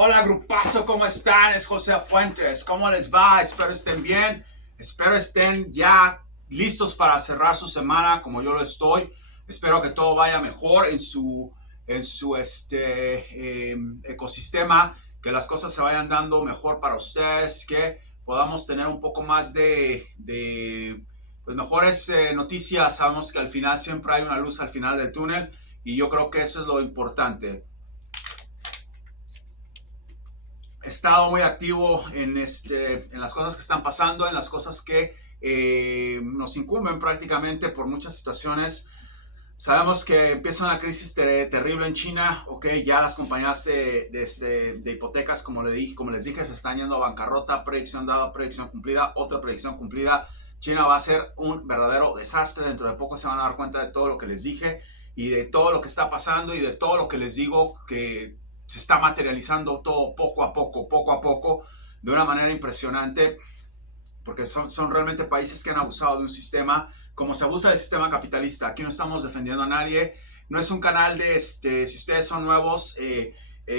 Hola grupazo, ¿cómo están? Es José Fuentes. ¿Cómo les va? Espero estén bien. Espero estén ya listos para cerrar su semana como yo lo estoy. Espero que todo vaya mejor en su ecosistema, que las cosas se vayan dando mejor para ustedes, que podamos tener un poco más de pues mejores noticias. Sabemos que al final siempre hay una luz al final del túnel y yo creo que eso es lo importante. He estado muy activo en las cosas que están pasando, en las cosas que nos incumben prácticamente por muchas situaciones. Sabemos que empieza una crisis terrible en China, ok, ya las compañías de hipotecas, como les dije, se están yendo a bancarrota, predicción dada, predicción cumplida, otra predicción cumplida. China va a ser un verdadero desastre, dentro de poco se van a dar cuenta de todo lo que les dije y de todo lo que está pasando y de todo lo que les digo que se está materializando todo poco a poco, de una manera impresionante, porque son realmente países que han abusado de un sistema, como se abusa del sistema capitalista. Aquí no estamos defendiendo a nadie, no es un canal si ustedes son nuevos,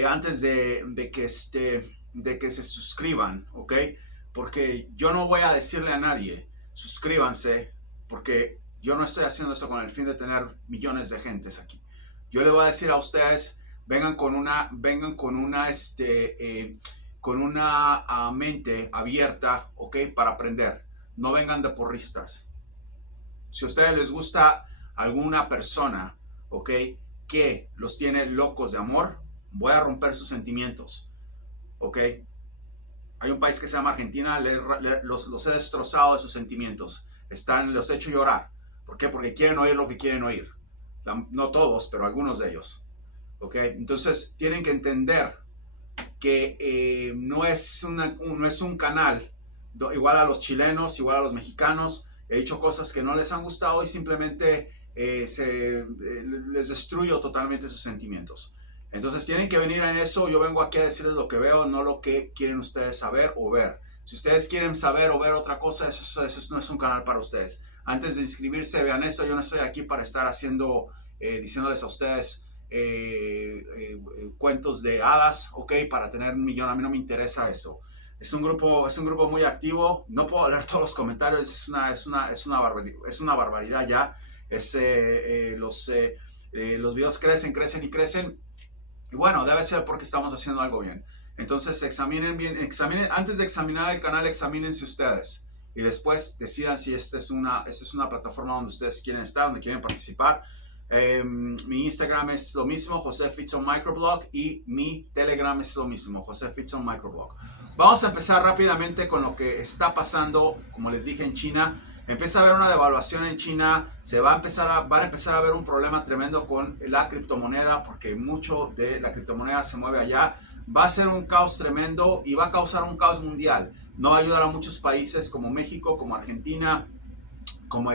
antes de que se suscriban, ¿ok? Porque yo no voy a decirle a nadie, suscríbanse, porque yo no estoy haciendo eso con el fin de tener millones de gentes aquí. Yo le voy a decir a ustedes, con una mente abierta, ¿ok? Para aprender. No vengan de porristas. Si a ustedes les gusta alguna persona, ¿ok? Que los tiene locos de amor, voy a romper sus sentimientos, ¿ok? Hay un país que se llama Argentina, los he destrozado de sus sentimientos. Los he hecho llorar. ¿Por qué? Porque quieren oír lo que quieren oír. No todos, pero algunos de ellos. ¿Ok? Entonces tienen que entender que no es un canal igual a los chilenos, igual a los mexicanos. He dicho cosas que no les han gustado y simplemente les destruyo totalmente sus sentimientos. Entonces tienen que venir en eso. Yo vengo aquí a decirles lo que veo, no lo que quieren ustedes saber o ver. Si ustedes quieren saber o ver otra cosa, eso no es un canal para ustedes. Antes de inscribirse, vean esto. Yo no estoy aquí para estar diciéndoles a ustedes cuentos de hadas, ok, para tener un millón. A mí no me interesa eso. Es un grupo muy activo. No puedo leer todos los comentarios. Es una barbaridad ya. Los videos crecen. Y bueno, debe ser porque estamos haciendo algo bien. Entonces examinen bien, antes de examinar el canal, examínense ustedes. Y después decidan si esta es una plataforma donde ustedes quieren estar, donde quieren participar. Mi Instagram es lo mismo, José Fitzon Microblog, y mi Telegram es lo mismo, José Fitzon Microblog. Vamos a empezar rápidamente con lo que está pasando, como les dije, en China. Empieza a haber una devaluación en China, van a empezar a haber un problema tremendo con la criptomoneda, porque mucho de la criptomoneda se mueve allá. Va a ser un caos tremendo y va a causar un caos mundial. No va a ayudar a muchos países como México, como Argentina, como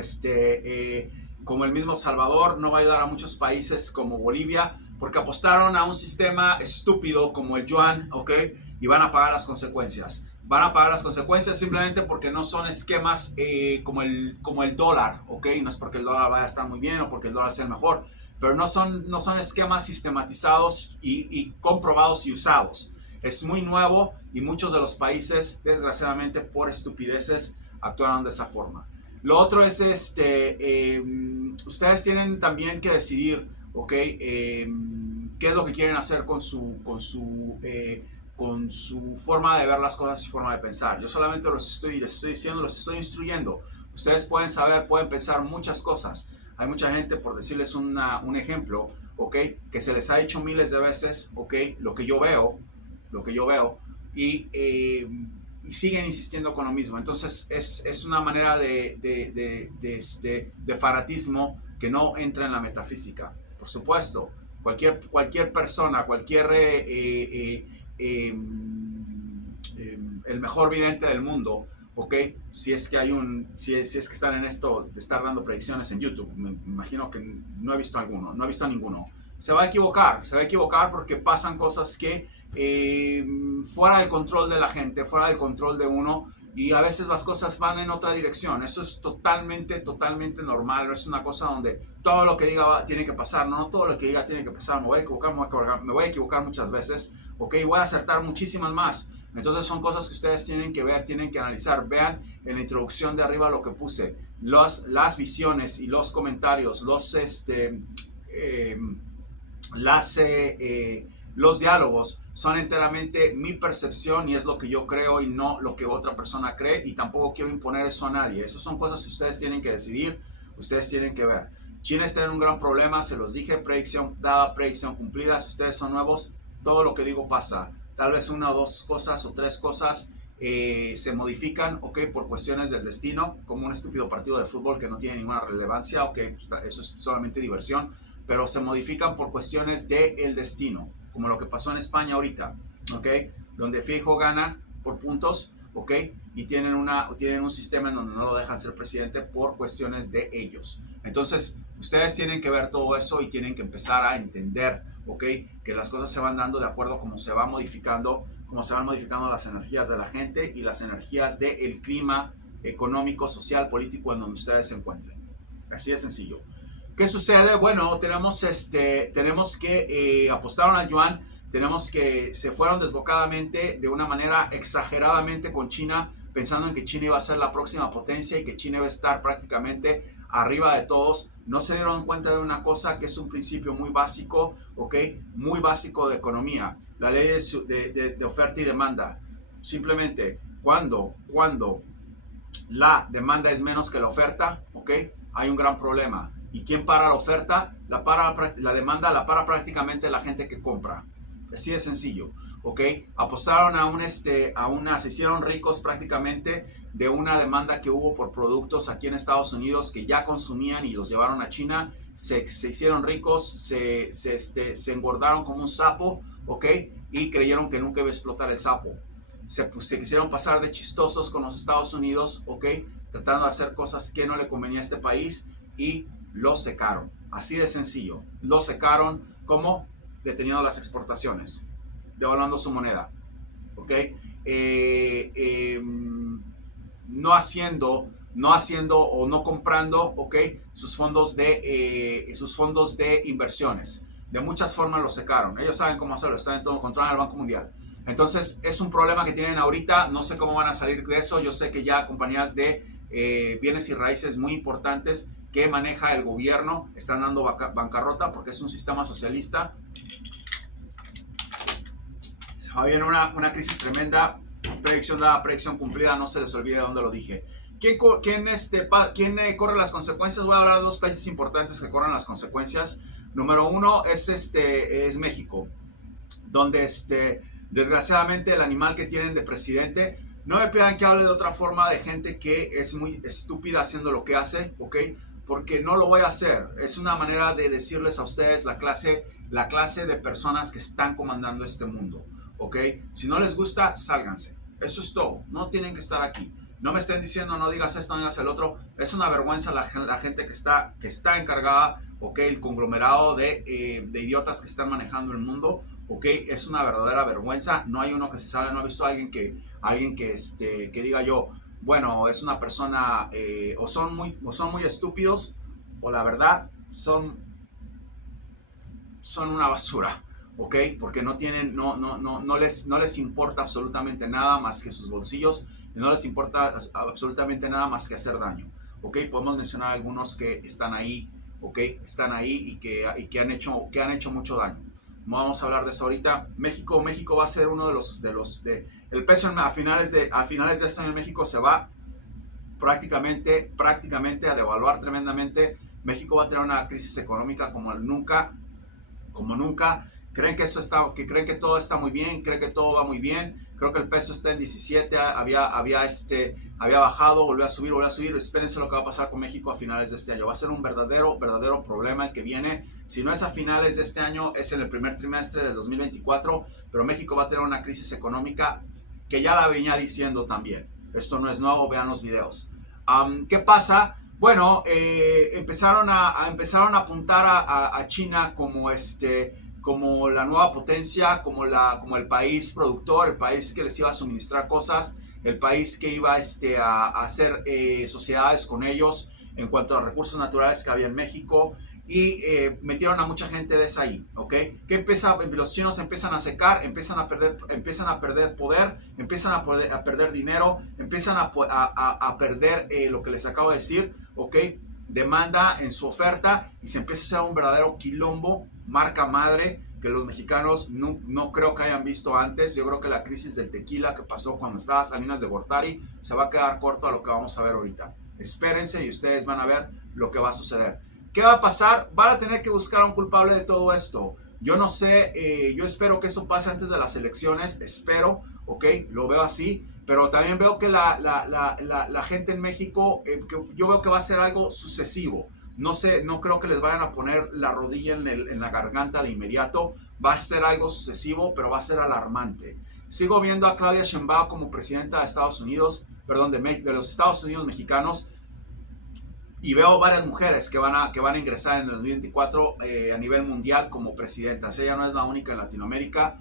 como el mismo Salvador. No va a ayudar a muchos países como Bolivia, porque apostaron a un sistema estúpido como el yuan, ¿ok? Y van a pagar las consecuencias. Van a pagar las consecuencias simplemente porque no son esquemas como el dólar, ¿ok? No es porque el dólar vaya a estar muy bien o porque el dólar sea el mejor, pero no son esquemas sistematizados y comprobados y usados. Es muy nuevo y muchos de los países, desgraciadamente, por estupideces, actuaron de esa forma. Lo otro es, ustedes tienen también que decidir, ¿ok? ¿Qué es lo que quieren hacer con su forma de ver las cosas y les pensar? Yo solamente les estoy diciendo, los estoy instruyendo. Ustedes pueden saber, pueden pensar muchas cosas. Hay mucha gente, por decirles un ejemplo, ¿ok? Que se les ha dicho miles de veces, ¿ok? Lo que yo veo, y siguen insistiendo con lo mismo. Entonces es una manera de fanatismo que no entra en la metafísica. Por supuesto, cualquier persona, el mejor vidente del mundo, ¿ok? Si es que están en esto de estar dando predicciones en YouTube, me imagino que no he visto a ninguno. Se va a equivocar porque pasan cosas que fuera del control de la gente, fuera del control de uno, y a veces las cosas van en otra dirección. Eso es totalmente normal. No es una cosa donde todo lo que diga tiene que pasar. No todo lo que diga tiene que pasar. Me voy a equivocar muchas veces. ok, voy a acertar muchísimas más. Entonces son cosas que ustedes tienen que ver, tienen que analizar. Vean en la introducción de arriba lo que puse, las visiones y los comentarios, eh, las, los diálogos son enteramente mi percepción y es lo que yo creo y no lo que otra persona cree, y tampoco quiero imponer eso a nadie. Esas son cosas que ustedes tienen que decidir, ustedes tienen que ver. China está en un gran problema, se los dije, predicción dada, predicción cumplida. Si ustedes son nuevos, todo lo que digo pasa. Tal vez una o dos cosas o tres cosas se modifican, ok, por cuestiones del destino, como un estúpido partido de fútbol que no tiene ninguna relevancia, ok, pues eso es solamente diversión, pero se modifican por cuestiones del destino, como lo que pasó en España ahorita, ok, donde Fijo gana por puntos, ok, y tienen un sistema en donde no lo dejan ser presidente por cuestiones de ellos. Entonces, ustedes tienen que ver todo eso y tienen que empezar a entender, ok, que las cosas se van dando de acuerdo a cómo se van modificando las energías de la gente y las energías del clima económico, social, político en donde ustedes se encuentren. Así de sencillo. ¿Qué sucede? Bueno, tenemos que apostaron al yuan, tenemos que se fueron desbocadamente de una manera exageradamente con China, pensando en que China iba a ser la próxima potencia y que China iba a estar prácticamente arriba de todos. No se dieron cuenta de una cosa que es un principio muy básico, ¿ok? Muy básico de economía, la ley de oferta y demanda. Simplemente, cuando la demanda es menos que la oferta, ¿ok? Hay un gran problema. ¿Y quién para la oferta? La demanda la para prácticamente la gente que compra. Así de sencillo, ¿ok? Apostaron se hicieron ricos prácticamente de una demanda que hubo por productos aquí en Estados Unidos que ya consumían y los llevaron a China. Se hicieron ricos, se engordaron como un sapo, ¿ok? Y creyeron que nunca iba a explotar el sapo. Se quisieron pasar de chistosos con los Estados Unidos, ¿ok? Tratando de hacer cosas que no le convenía a este país y lo secaron. Así de sencillo. Lo secaron como deteniendo las exportaciones, devaluando su moneda, ¿ok? No haciendo o no comprando, ¿ok? Sus fondos de inversiones. De muchas formas lo secaron. Ellos saben cómo hacerlo, saben todo, controlan el Banco Mundial. Entonces es un problema que tienen ahorita, no sé cómo van a salir de eso. Yo sé que ya compañías de bienes y raíces muy importantes que maneja el gobierno están dando bancarrota porque es un sistema socialista. Se va a venir una crisis tremenda, predicción dada, predicción cumplida, no se les olvide dónde lo dije. ¿Quién corre las consecuencias? Voy a hablar de dos países importantes que corren las consecuencias. Número uno es México, donde desgraciadamente el animal que tienen de presidente, no me pidan que hable de otra forma de gente que es muy estúpida haciendo lo que hace, ¿ok? Porque no lo voy a hacer. Es una manera de decirles a ustedes la clase de personas que están comandando este mundo, ¿ok? Si no les gusta, sálganse. Eso es todo. No tienen que estar aquí. No me estén diciendo, no digas esto, no digas el otro. Es una vergüenza la gente que está encargada, ¿ok? El conglomerado de idiotas que están manejando el mundo, ¿ok? Es una verdadera vergüenza. No hay uno que se salga. No he visto a alguien que diga yo, bueno, es una persona, o son muy estúpidos, o la verdad, son una basura, ¿ok? Porque no les importa absolutamente nada más que sus bolsillos, y no les importa absolutamente nada más que hacer daño, ¿ok? Podemos mencionar algunos que están ahí, ¿ok? Están ahí y que han hecho mucho daño. Vamos a hablar de eso ahorita. México va a ser uno el peso a finales de este año en México se va prácticamente a devaluar tremendamente. México va a tener una crisis económica como nunca. Creen que todo está muy bien, creen que todo va muy bien. Creo que el peso está en 17, había bajado, volvió a subir. Espérense lo que va a pasar con México a finales de este año. Va a ser un verdadero problema el que viene. Si no es a finales de este año, es en el primer trimestre del 2024, pero México va a tener una crisis económica que ya la venía diciendo también. Esto no es nuevo, vean los videos. ¿Qué pasa? Bueno, empezaron a apuntar a China como la nueva potencia, como el país productor, el país que les iba a suministrar cosas, el país que iba a hacer sociedades con ellos en cuanto a los recursos naturales que había en México. y metieron a mucha gente de esa ahí, ¿ok? Los chinos empiezan a secar, empiezan a perder poder, empiezan a perder dinero, empiezan a perder lo que les acabo de decir, ¿ok? Demanda en su oferta y se empieza a hacer un verdadero quilombo, marca madre, que los mexicanos no creo que hayan visto antes. Yo creo que la crisis del tequila que pasó cuando estaba Salinas de Gortari se va a quedar corto a lo que vamos a ver ahorita. Espérense y ustedes van a ver lo que va a suceder. ¿Qué va a pasar? Van a tener que buscar a un culpable de todo esto. Yo no sé, yo espero que eso pase antes de las elecciones, espero, ¿ok? Lo veo así, pero también veo que la gente en México, yo veo que va a ser algo sucesivo. No sé, no creo que les vayan a poner la rodilla en la garganta de inmediato. Va a ser algo sucesivo, pero va a ser alarmante. Sigo viendo a Claudia Sheinbaum como presidenta de Estados Unidos, perdón, de los Estados Unidos mexicanos, y veo varias mujeres que van a ingresar en el 2024 a nivel mundial como presidentas. Ella no es la única en Latinoamérica.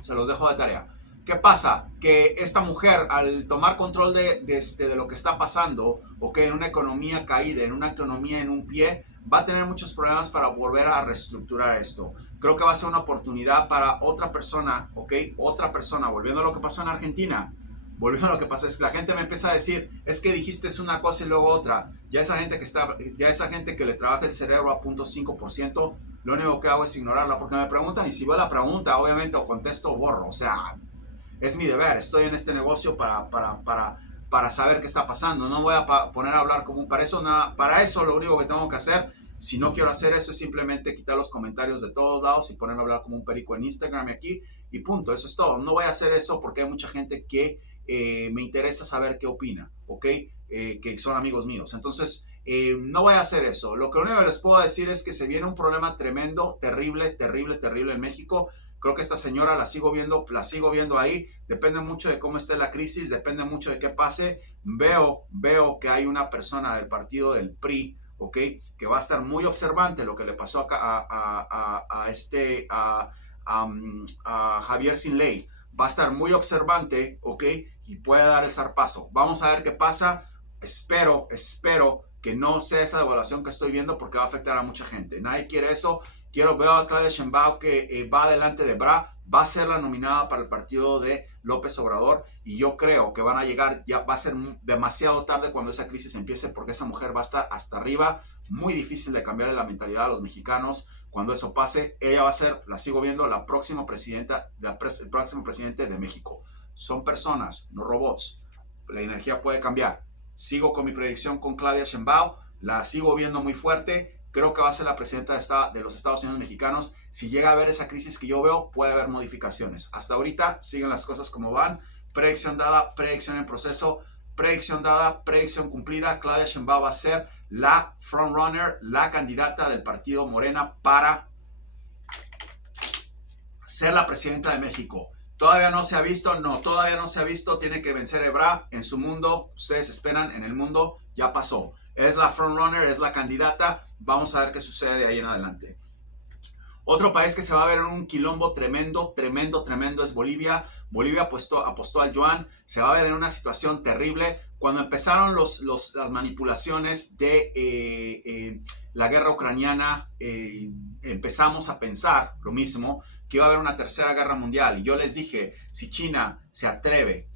Se los dejo de tarea. ¿Qué pasa? Que esta mujer, al tomar control de lo que está pasando, ok, en una economía caída, en una economía en un pie, va a tener muchos problemas para volver a reestructurar esto. Creo que va a ser una oportunidad para otra persona, ok, otra persona, volviendo a lo que pasó en Argentina. Volviendo a lo que pasa es que la gente me empieza a decir, es que dijiste una cosa y luego otra. Ya esa gente que le trabaja el cerebro a 0.5%, lo único que hago es ignorarla porque me preguntan y si veo la pregunta, obviamente o contesto o borro. O sea, es mi deber. Estoy en este negocio para saber qué está pasando. No voy a poner a hablar como para eso lo único que tengo que hacer, si no quiero hacer eso, es simplemente quitar los comentarios de todos lados y ponerme a hablar como un perico en Instagram y aquí y punto. Eso es todo. No voy a hacer eso porque hay mucha gente que me interesa saber qué opina, ¿ok? Que son amigos míos. Entonces, no voy a hacer eso. Lo único que les puedo decir es que se viene un problema tremendo, terrible, terrible, terrible en México. Creo que esta señora la sigo viendo ahí. Depende mucho de cómo esté la crisis, depende mucho de qué pase. Veo que hay una persona del partido del PRI, ¿ok? Que va a estar muy observante lo que le pasó acá a Javier Sinley. Va a estar muy observante, ¿ok? Y puede dar el zarpazo. Vamos a ver qué pasa. Espero que no sea esa devaluación que estoy viendo porque va a afectar a mucha gente. Nadie quiere eso. Veo a Claudia Sheinbaum que va delante de Bra, va a ser la nominada para el partido de López Obrador y yo creo que van a llegar, ya va a ser demasiado tarde cuando esa crisis empiece porque esa mujer va a estar hasta arriba, muy difícil de cambiarle la mentalidad a los mexicanos. Cuando eso pase, ella va a ser, la sigo viendo, la próxima presidenta, el próximo presidente de México. Son personas, no robots. La energía puede cambiar. Sigo con mi predicción con Claudia Sheinbaum, la sigo viendo muy fuerte. Creo que va a ser la presidenta de los Estados Unidos mexicanos. Si llega a haber esa crisis que yo veo, puede haber modificaciones. Hasta ahorita siguen las cosas como van. Predicción dada, predicción en proceso, predicción dada, predicción cumplida. Claudia Sheinbaum va a ser la frontrunner, la candidata del partido Morena para ser la presidenta de México. Todavía no se ha visto, todavía no se ha visto. Tiene que vencer Ebrard en su mundo. Ustedes esperan, en el mundo ya pasó. Es la frontrunner, es la candidata. Vamos a ver qué sucede de ahí en adelante. Otro país que se va a ver en un quilombo tremendo es Bolivia. Bolivia apostó al yuan. Se va a ver en una situación terrible. Cuando empezaron las manipulaciones de la guerra ucraniana, empezamos a pensar lo mismo, que iba a haber una tercera guerra mundial. Y yo les dije, si China se atreve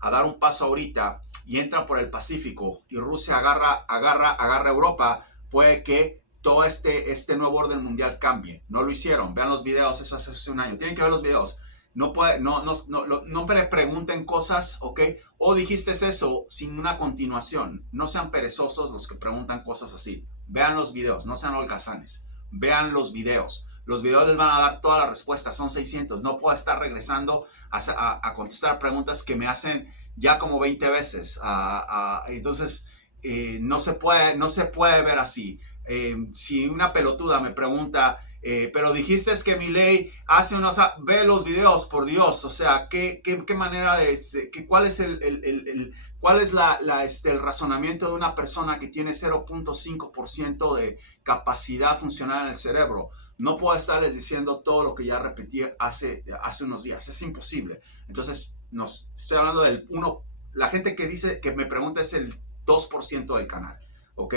a dar un paso ahorita y entra por el Pacífico y Rusia agarra Europa, puede que todo este nuevo orden mundial cambie. No lo hicieron. Vean los videos, eso hace un año. Tienen que ver los videos. No me pregunten cosas, ¿ok? O dijiste eso sin una continuación. No sean perezosos los que preguntan cosas así. Vean los videos, no sean holgazanes. Vean los videos. Los videos les van a dar todas las respuestas, son 600. No puedo estar regresando a contestar preguntas que me hacen ya como 20 veces. Entonces, no se puede ver así. Si una pelotuda me pregunta, pero dijiste que Milei hace unos... Ve los videos, por Dios. O sea, ¿qué manera de... ¿Cuál es el razonamiento de una persona que tiene 0.5% de capacidad funcional en el cerebro? No puedo estarles diciendo todo lo que ya repetí hace unos días. Es imposible. Entonces, estoy hablando del 1%. La gente que me pregunta es el 2% del canal. ¿ok?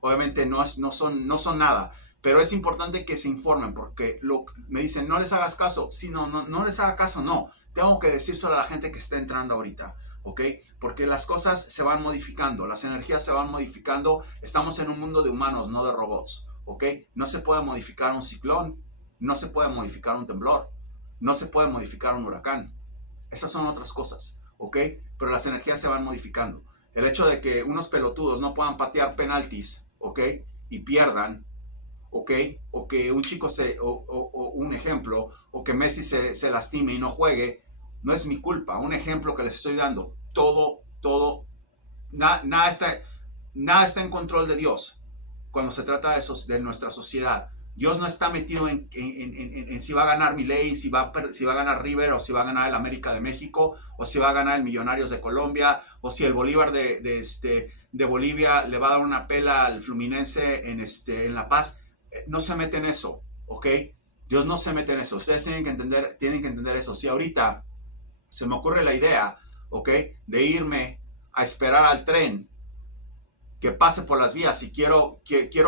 Obviamente no son nada, pero es importante que se informen porque me dicen, no les hagas caso. Sí, no les haga caso, no. Tengo que decírselo a la gente que está entrando ahorita, ¿ok? Porque las cosas se van modificando, las energías se van modificando. Estamos en un mundo de humanos, no de robots, ¿ok? No se puede modificar un ciclón, no se puede modificar un temblor, no se puede modificar un huracán. Esas son otras cosas, ¿ok? Pero las energías se van modificando. El hecho de que unos pelotudos no puedan patear penaltis, ¿ok? Y pierdan, ¿ok? O que un chico o un ejemplo, o que Messi se lastime y no juegue, no es mi culpa. Un ejemplo que les estoy dando. Nada está en control de Dios cuando se trata de nuestra sociedad. Dios no está metido en si va a ganar Milei, si va a ganar River, o si va a ganar el América de México, o si va a ganar el Millonarios de Colombia, o si el Bolívar de Bolivia le va a dar una pela al Fluminense en La Paz. No se mete en eso, ¿ok? Dios no se mete en eso. Ustedes tienen que entender eso. Si ahorita se me ocurre la idea, ¿ok? De irme a esperar al tren que pase por las vías y quiero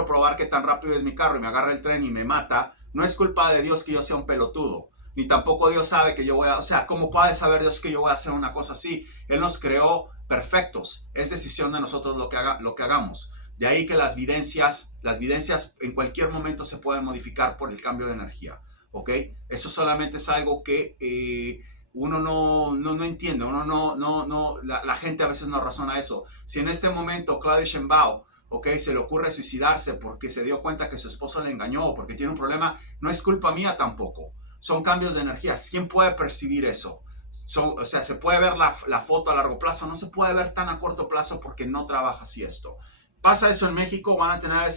probar qué tan rápido es mi carro y me agarra el tren y me mata, no es culpa de Dios que yo sea un pelotudo. Ni tampoco Dios sabe que yo voy a... O sea, ¿cómo puede saber Dios que yo voy a hacer una cosa así? Él nos creó perfectos. Es decisión de nosotros lo que hagamos. De ahí que las videncias en cualquier momento se pueden modificar por el cambio de energía. ¿Ok? Eso solamente es algo que uno no entiende. La gente a veces no razona eso. Si en este momento Claudia Sheinbaum, ¿ok?, se le ocurre suicidarse porque se dio cuenta que su esposo le engañó o porque tiene un problema, no es culpa mía tampoco. Son cambios de energía. ¿Quién puede percibir eso? O sea, se puede ver la foto a largo plazo, no se puede ver tan a corto plazo porque no trabaja así esto. Pasa eso en México, van a tener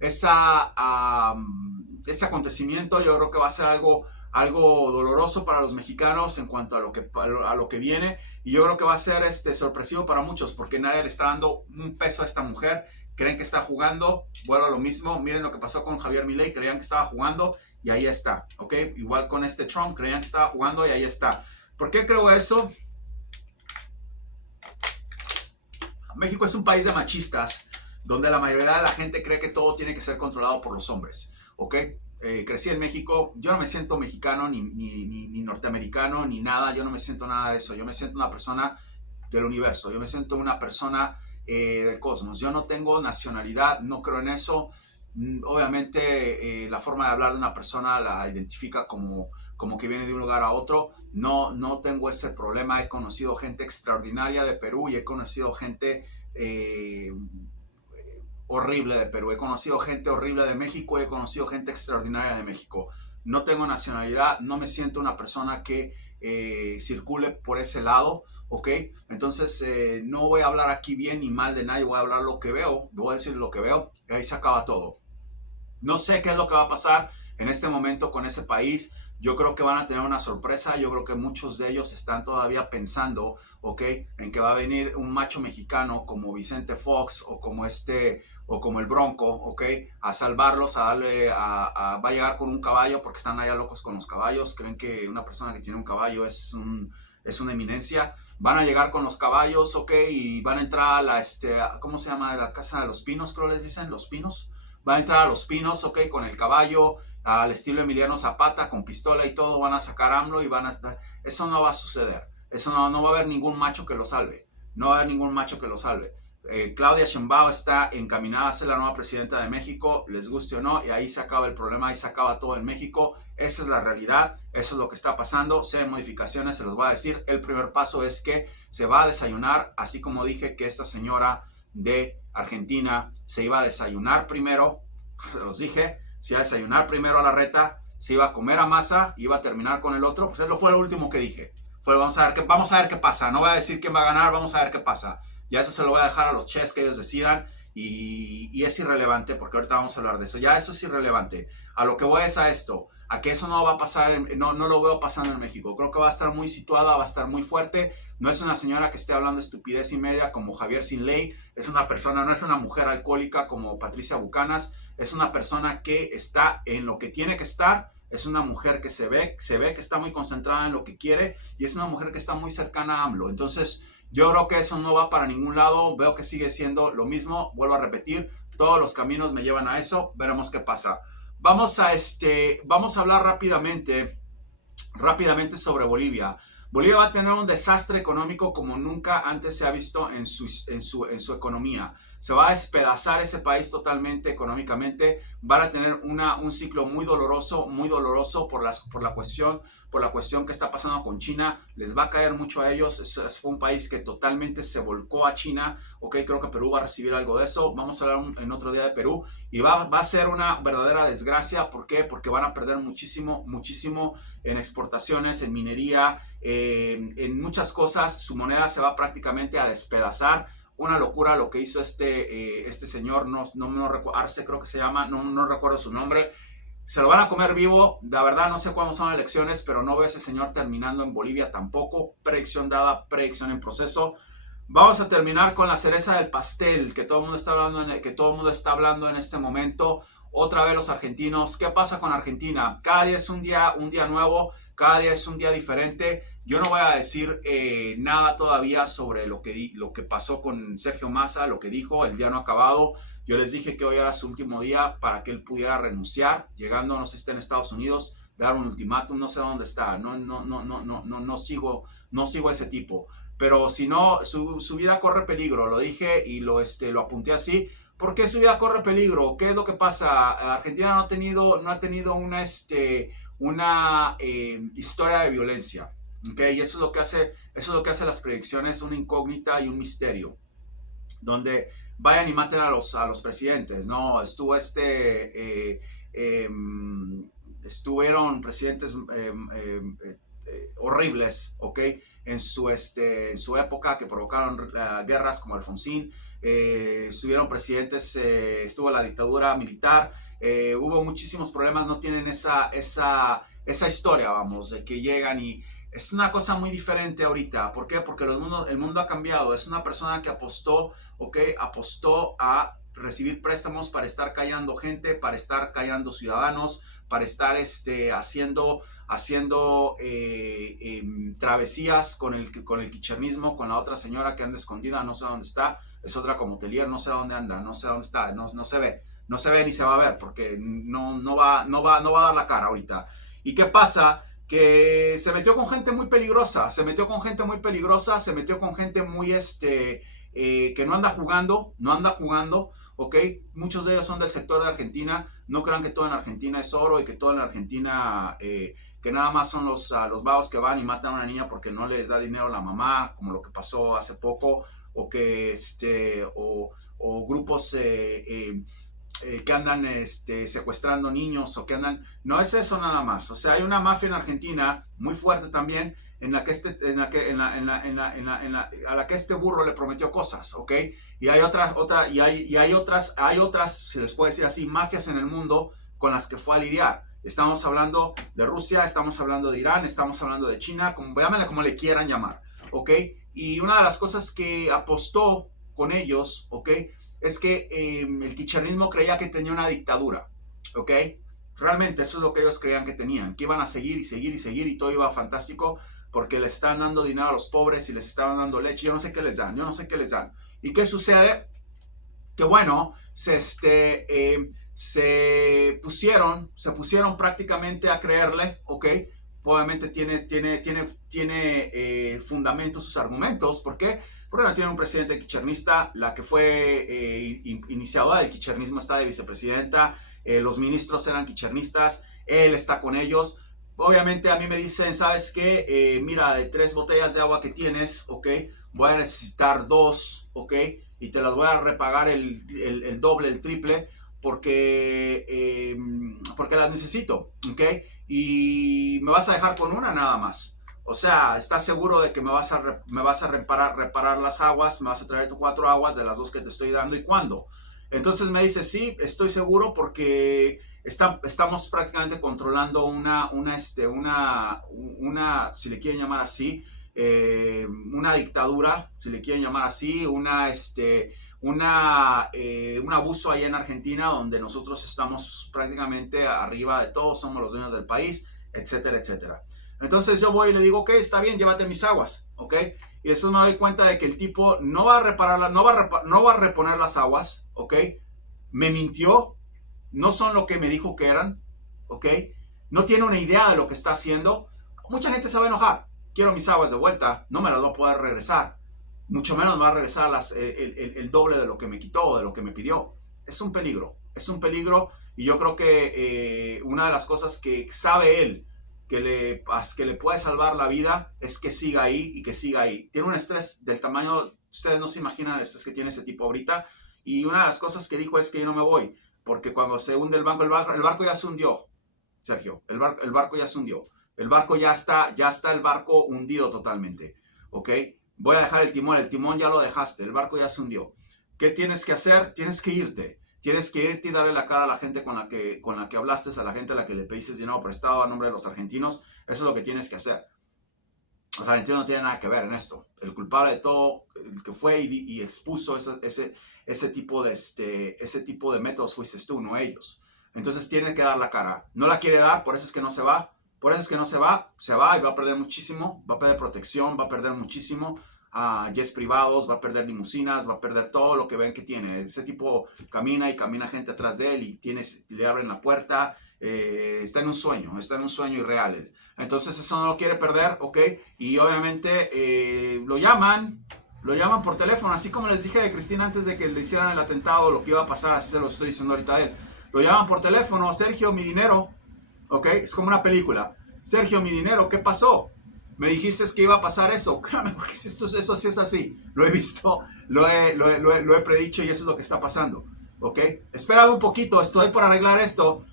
ese acontecimiento. Yo creo que va a ser algo doloroso para los mexicanos en cuanto a lo que viene, y yo creo que va a ser sorpresivo para muchos porque nadie le está dando un peso a esta mujer. Creen que está jugando, vuelvo a lo mismo. Miren lo que pasó con Javier Milei, creían que estaba jugando y ahí está, ¿ok? Igual con Trump, creían que estaba jugando y ahí está. ¿Por qué creo eso? México es un país de machistas donde la mayoría de la gente cree que todo tiene que ser controlado por los hombres, ¿ok? Crecí en México, yo no me siento mexicano, ni norteamericano, ni nada, yo no me siento nada de eso. Yo me siento una persona del universo, yo me siento una persona del cosmos. Yo no tengo nacionalidad, no creo en eso. Obviamente la forma de hablar de una persona la identifica como que viene de un lugar a otro. No tengo ese problema. He conocido gente extraordinaria de Perú y he conocido gente horrible de Perú, he conocido gente horrible de México, he conocido gente extraordinaria de México. No tengo nacionalidad, no me siento una persona que circule por ese lado, ¿ok? Entonces no voy a hablar aquí bien ni mal de nadie, voy a hablar lo que veo, voy a decir lo que veo y ahí se acaba todo. No sé qué es lo que va a pasar en este momento con ese país. Yo creo que van a tener una sorpresa. Yo creo que muchos de ellos están todavía pensando, ¿ok?, en que va a venir un macho mexicano como Vicente Fox o como el Bronco, ¿ok?, a salvarlos, va a llegar con un caballo porque están allá locos con los caballos. Creen que una persona que tiene un caballo es una eminencia. Van a llegar con los caballos, ¿ok?, y van a entrar a ¿cómo se llama? La Casa de los Pinos, creo les dicen, Los Pinos. Van a entrar a Los Pinos, ¿ok?, con el caballo, al estilo Emiliano Zapata, con pistola y todo. Van a sacar AMLO y eso no va a suceder. Eso no va a haber ningún macho que lo salve. No va a haber ningún macho que lo salve. Claudia Sheinbaum está encaminada a ser la nueva presidenta de México, les guste o no, y ahí se acaba el problema, ahí se acaba todo en México. Esa es la realidad, eso es lo que está pasando. Si hay modificaciones, se los voy a decir. El primer paso es que se va a desayunar, así como dije que esta señora de Argentina se iba a desayunar primero, los dije, se iba a desayunar primero a Larreta, se iba a comer a Massa, iba a terminar con el otro. Pues eso fue lo último que dije. Vamos a ver qué pasa. No voy a decir quién va a ganar, vamos a ver qué pasa. Ya eso se lo voy a dejar a los chefs que ellos decidan, y es irrelevante porque ahorita vamos a hablar de eso. Ya eso es irrelevante. A lo que voy es a esto, a que eso no va a pasar, no lo veo pasando en México. Creo que va a estar muy situada, va a estar muy fuerte. No es una señora que esté hablando estupidez y media como Javier Sinley. Es una persona, no es una mujer alcohólica como Patricia Bucanas. Es una persona que está en lo que tiene que estar. Es una mujer que se ve que está muy concentrada en lo que quiere, y es una mujer que está muy cercana a AMLO. Entonces Yo creo que eso no va para ningún lado, veo que sigue siendo lo mismo, vuelvo a repetir, todos los caminos me llevan a eso, veremos qué pasa. Vamos a hablar rápidamente sobre Bolivia. Bolivia va a tener un desastre económico como nunca antes se ha visto en su economía. Se va a despedazar ese país totalmente económicamente. Van a tener un ciclo muy doloroso por la cuestión que está pasando con China. Les va a caer mucho a ellos. Fue un país que totalmente se volcó a China. Ok, creo que Perú va a recibir algo de eso. Vamos a hablar en otro día de Perú. Y va a ser una verdadera desgracia. ¿Por qué? Porque van a perder muchísimo en exportaciones, en minería, en muchas cosas. Su moneda se va prácticamente a despedazar. Una locura lo que hizo este señor, no recuerdo, Arce creo que se llama, no recuerdo su nombre. Se lo van a comer vivo. La verdad no sé cuándo son las elecciones, pero no veo a ese señor terminando en Bolivia tampoco. Predicción dada, predicción en proceso. Vamos a terminar con la cereza del pastel que todo el mundo está hablando en este momento. Otra vez los argentinos. ¿Qué pasa con Argentina? Cada día es un día nuevo, cada día es un día diferente. Yo no voy a decir nada todavía sobre lo que pasó con Sergio Massa, lo que dijo, el día no ha acabado. Yo les dije que hoy era su último día para que él pudiera renunciar, llegando, no sé si está en Estados Unidos, dar un ultimátum, no sé dónde está, no sigo a ese tipo. Pero si no, su vida corre peligro, lo dije y lo apunté así. ¿Por qué su vida corre peligro? ¿Qué es lo que pasa? Argentina no ha tenido una historia de violencia. ¿Okay? Y eso es lo que hace las predicciones, una incógnita y un misterio. Donde vayan y maten a los presidentes, ¿no? Estuvieron presidentes horribles, ¿ok? En su época que provocaron guerras como Alfonsín. Estuvieron presidentes, estuvo la dictadura militar. Hubo muchísimos problemas, no tienen esa historia, vamos, de que llegan y es una cosa muy diferente ahorita. ¿Por qué? Porque el mundo ha cambiado. Es una persona que apostó a recibir préstamos para estar callando gente, para estar callando ciudadanos, para estar haciendo travesías con el kirchnerismo, con la otra señora que anda escondida, no sé dónde está, es otra como Telier, no sé dónde anda, no sé dónde está, no se ve ni se va a ver porque no va a dar la cara ahorita. ¿Y qué pasa? Que se metió con gente muy peligrosa, se metió con gente muy que no anda jugando, ¿ok? Muchos de ellos son del sector de Argentina. No crean que todo en Argentina es oro y que todo en Argentina, que nada más son los vagos que van y matan a una niña porque no les da dinero a la mamá, como lo que pasó hace poco, o que o grupos que andan secuestrando niños o que andan... No es eso nada más. O sea, hay una mafia en Argentina muy fuerte también a la que este burro le prometió cosas, ¿ok? Y hay otras, si les puedo decir así, mafias en el mundo con las que fue a lidiar. Estamos hablando de Rusia, estamos hablando de Irán, estamos hablando de China, llámenle como le quieran llamar, ¿ok? Y una de las cosas que apostó con ellos, ¿ok? Es que el kirchnerismo creía que tenía una dictadura, ¿ok? Realmente eso es lo que ellos creían que tenían, que iban a seguir y todo iba fantástico porque les están dando dinero a los pobres y les estaban dando leche, yo no sé qué les dan. ¿Y qué sucede? Que bueno, se pusieron prácticamente a creerle, ¿ok? Obviamente tiene fundamento sus argumentos. ¿Por qué? Porque no tiene un presidente kirchnerista. La que fue iniciadora del kirchnerismo está de vicepresidenta. Los ministros eran kirchneristas. Él está con ellos. Obviamente a mí me dicen, ¿sabes qué? Mira, de 3 botellas de agua que tienes, ¿ok? Voy a necesitar 2, ¿ok? Y te las voy a repagar el doble, el triple, porque las necesito, ¿ok? Y me vas a dejar con una nada más. O sea, ¿estás seguro de que me vas a reparar las aguas? ¿Me vas a traer 4 aguas de las 2 que te estoy dando? ¿Y cuándo? Entonces me dice, sí, estoy seguro porque estamos prácticamente controlando una, si le quieren llamar así, una dictadura, si le quieren llamar así, un abuso allá en Argentina donde nosotros estamos prácticamente arriba de todo, somos los dueños del país, etcétera, etcétera. Entonces yo voy y le digo, ok, está bien, llévate mis aguas, ok. y después me doy cuenta de que el tipo no va a reparar, no va a reponer las aguas, ¿ok? Me mintió, no son lo que me dijo que eran, ¿ok? No tiene una idea de lo que está haciendo. Mucha gente se va a enojar. Quiero mis aguas de vuelta, no me las voy a poder regresar. Mucho menos me va a regresar el doble de lo que me quitó o de lo que me pidió. Es un peligro y yo creo que una de las cosas que sabe él que le puede salvar la vida es que siga ahí y que siga ahí. Tiene un estrés del tamaño, ustedes no se imaginan el estrés que tiene ese tipo ahorita, y una de las cosas que dijo es que yo no me voy, porque cuando se hunde el barco ya se hundió, Sergio, el barco ya se hundió, el barco ya está el barco hundido totalmente, ¿ok? Voy a dejar el timón ya lo dejaste, el barco ya se hundió. ¿Qué tienes que hacer? Tienes que irte y darle la cara a la gente con la que hablaste, a la gente a la que le pediste dinero prestado a nombre de los argentinos. Eso es lo que tienes que hacer. Los argentinos no tienen nada que ver en esto. El culpable de todo, el que fue y expuso ese tipo de métodos fuiste tú, no ellos. Entonces tiene que dar la cara. No la quiere dar, por eso es que no se va. Por eso es que no se va y va a perder muchísimo, va a perder protección, va a perder muchísimo. Jets privados, va a perder limusinas, va a perder todo lo que ven que tiene. Ese tipo camina gente atrás de él y le abren la puerta. Está en un sueño irreal. Entonces eso no lo quiere perder, ¿ok? Y obviamente lo llaman por teléfono, así como les dije de Cristina antes de que le hicieran el atentado, lo que iba a pasar, así se lo estoy diciendo ahorita a él. Lo llaman por teléfono: Sergio, mi dinero, ¿ok? Es como una película. Sergio, mi dinero, ¿qué pasó? Me dijiste que iba a pasar eso. Créame, porque esto sí es así. Lo he visto, lo he predicho y eso es lo que está pasando. ¿Ok? Espérame un poquito, estoy por arreglar esto.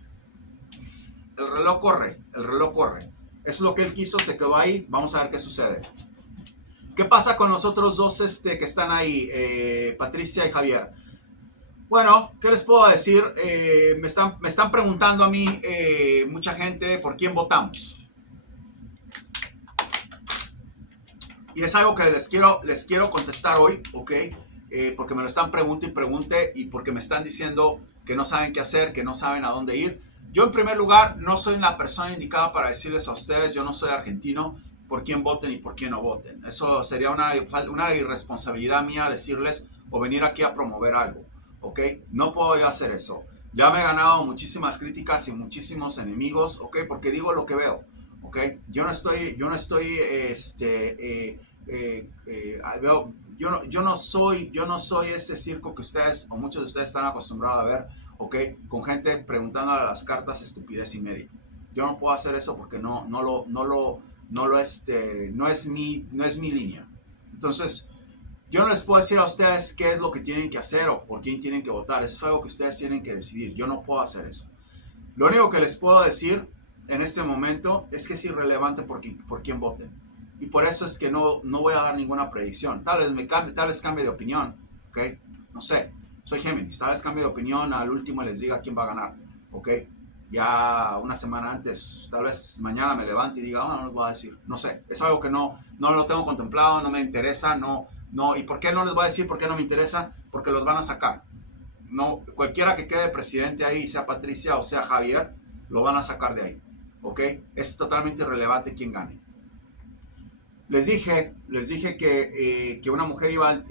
El reloj corre. Eso es lo que él quiso, se quedó ahí. Vamos a ver qué sucede. ¿Qué pasa con los otros dos que están ahí? Patricia y Javier. Bueno, ¿qué les puedo decir? Me están preguntando a mí, mucha gente, por quién votamos. Y es algo que les quiero contestar hoy, ¿ok? Porque me lo están pregunte y porque me están diciendo que no saben qué hacer, que no saben a dónde ir. Yo, en primer lugar, no soy la persona indicada para decirles a ustedes, yo no soy argentino, por quién voten y por quién no voten. Eso sería una irresponsabilidad mía decirles o venir aquí a promover algo, ¿ok? No puedo yo hacer eso. Ya me he ganado muchísimas críticas y muchísimos enemigos, ¿ok? Porque digo lo que veo. Okay. Yo no estoy, yo no soy ese circo que ustedes o muchos de ustedes están acostumbrados a ver, ¿ok? Con gente preguntando a las cartas estupidez y media. Yo no puedo hacer eso porque no es mi línea. Entonces, yo no les puedo decir a ustedes qué es lo que tienen que hacer o por quién tienen que votar. Eso es algo que ustedes tienen que decidir. Yo no puedo hacer eso. Lo único que les puedo decir en este momento es que es irrelevante por quién voten. Y por eso es que no voy a dar ninguna predicción. Tal vez cambie de opinión, ¿ok? No sé, soy Géminis, tal vez cambie de opinión al último y les diga quién va a ganar, ¿ok? Ya una semana antes, tal vez mañana me levante y diga, no les voy a decir. No sé, es algo que no lo tengo contemplado, no me interesa, no. ¿Y por qué no les voy a decir por qué no me interesa? Porque los van a sacar. No, cualquiera que quede presidente ahí, sea Patricia o sea Javier, lo van a sacar de ahí, ¿ok? Es totalmente irrelevante quién gane. Les dije que una mujer iba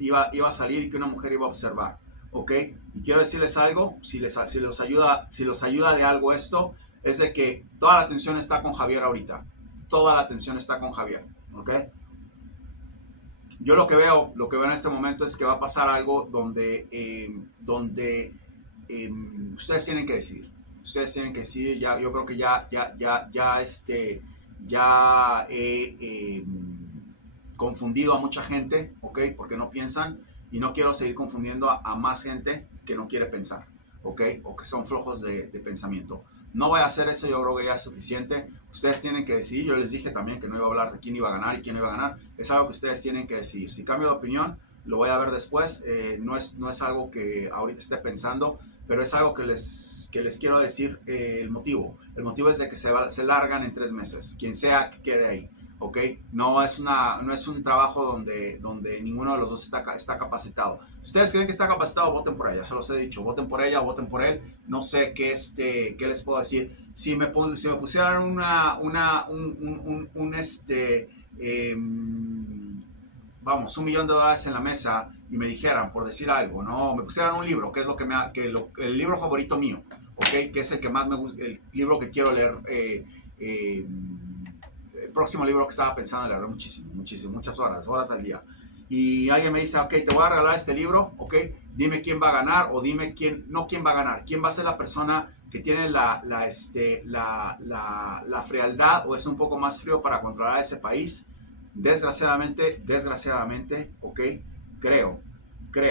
a salir y que una mujer iba a observar, ¿ok? Y quiero decirles algo, si los ayuda de algo esto, es de que toda la atención está con Javier ahorita. Toda la atención está con Javier, ¿ok? Yo lo que veo en este momento es que va a pasar algo donde ustedes tienen que decidir. Ustedes tienen que decidir. Yo creo que ya he confundido a mucha gente, ¿ok? Porque no piensan y no quiero seguir confundiendo a más gente que no quiere pensar, ¿ok? O que son flojos de pensamiento. No voy a hacer eso, yo creo que ya es suficiente. Ustedes tienen que decidir. Yo les dije también que no iba a hablar de quién iba a ganar y quién no iba a ganar. Es algo que ustedes tienen que decidir. Si cambio de opinión, lo voy a ver después. No es algo que ahorita esté pensando, pero es algo que les quiero decir. El motivo es de que se largan en 3 meses. Quien sea que quede ahí, ¿ok? No es un trabajo donde ninguno de los dos está capacitado. Si ustedes creen que está capacitado, voten por ella. Se los he dicho, voten por ella, voten por él. No sé qué les puedo decir. Si me pusieran vamos, $1.000.000 en la mesa y me dijeran, por decir algo, ¿no? Me pusieran un libro, que es lo que el libro favorito mío, ¿ok? Que es el que más me gusta, el libro que quiero leer, el próximo libro que estaba pensando en leer muchísimo, muchas horas al día. Y alguien me dice, ok, te voy a regalar este libro, ok, dime quién va a ganar o dime quién, no quién va a ganar, quién va a ser la persona que tiene la frialdad o es un poco más frío para controlar ese país. Desgraciadamente, ok, creo,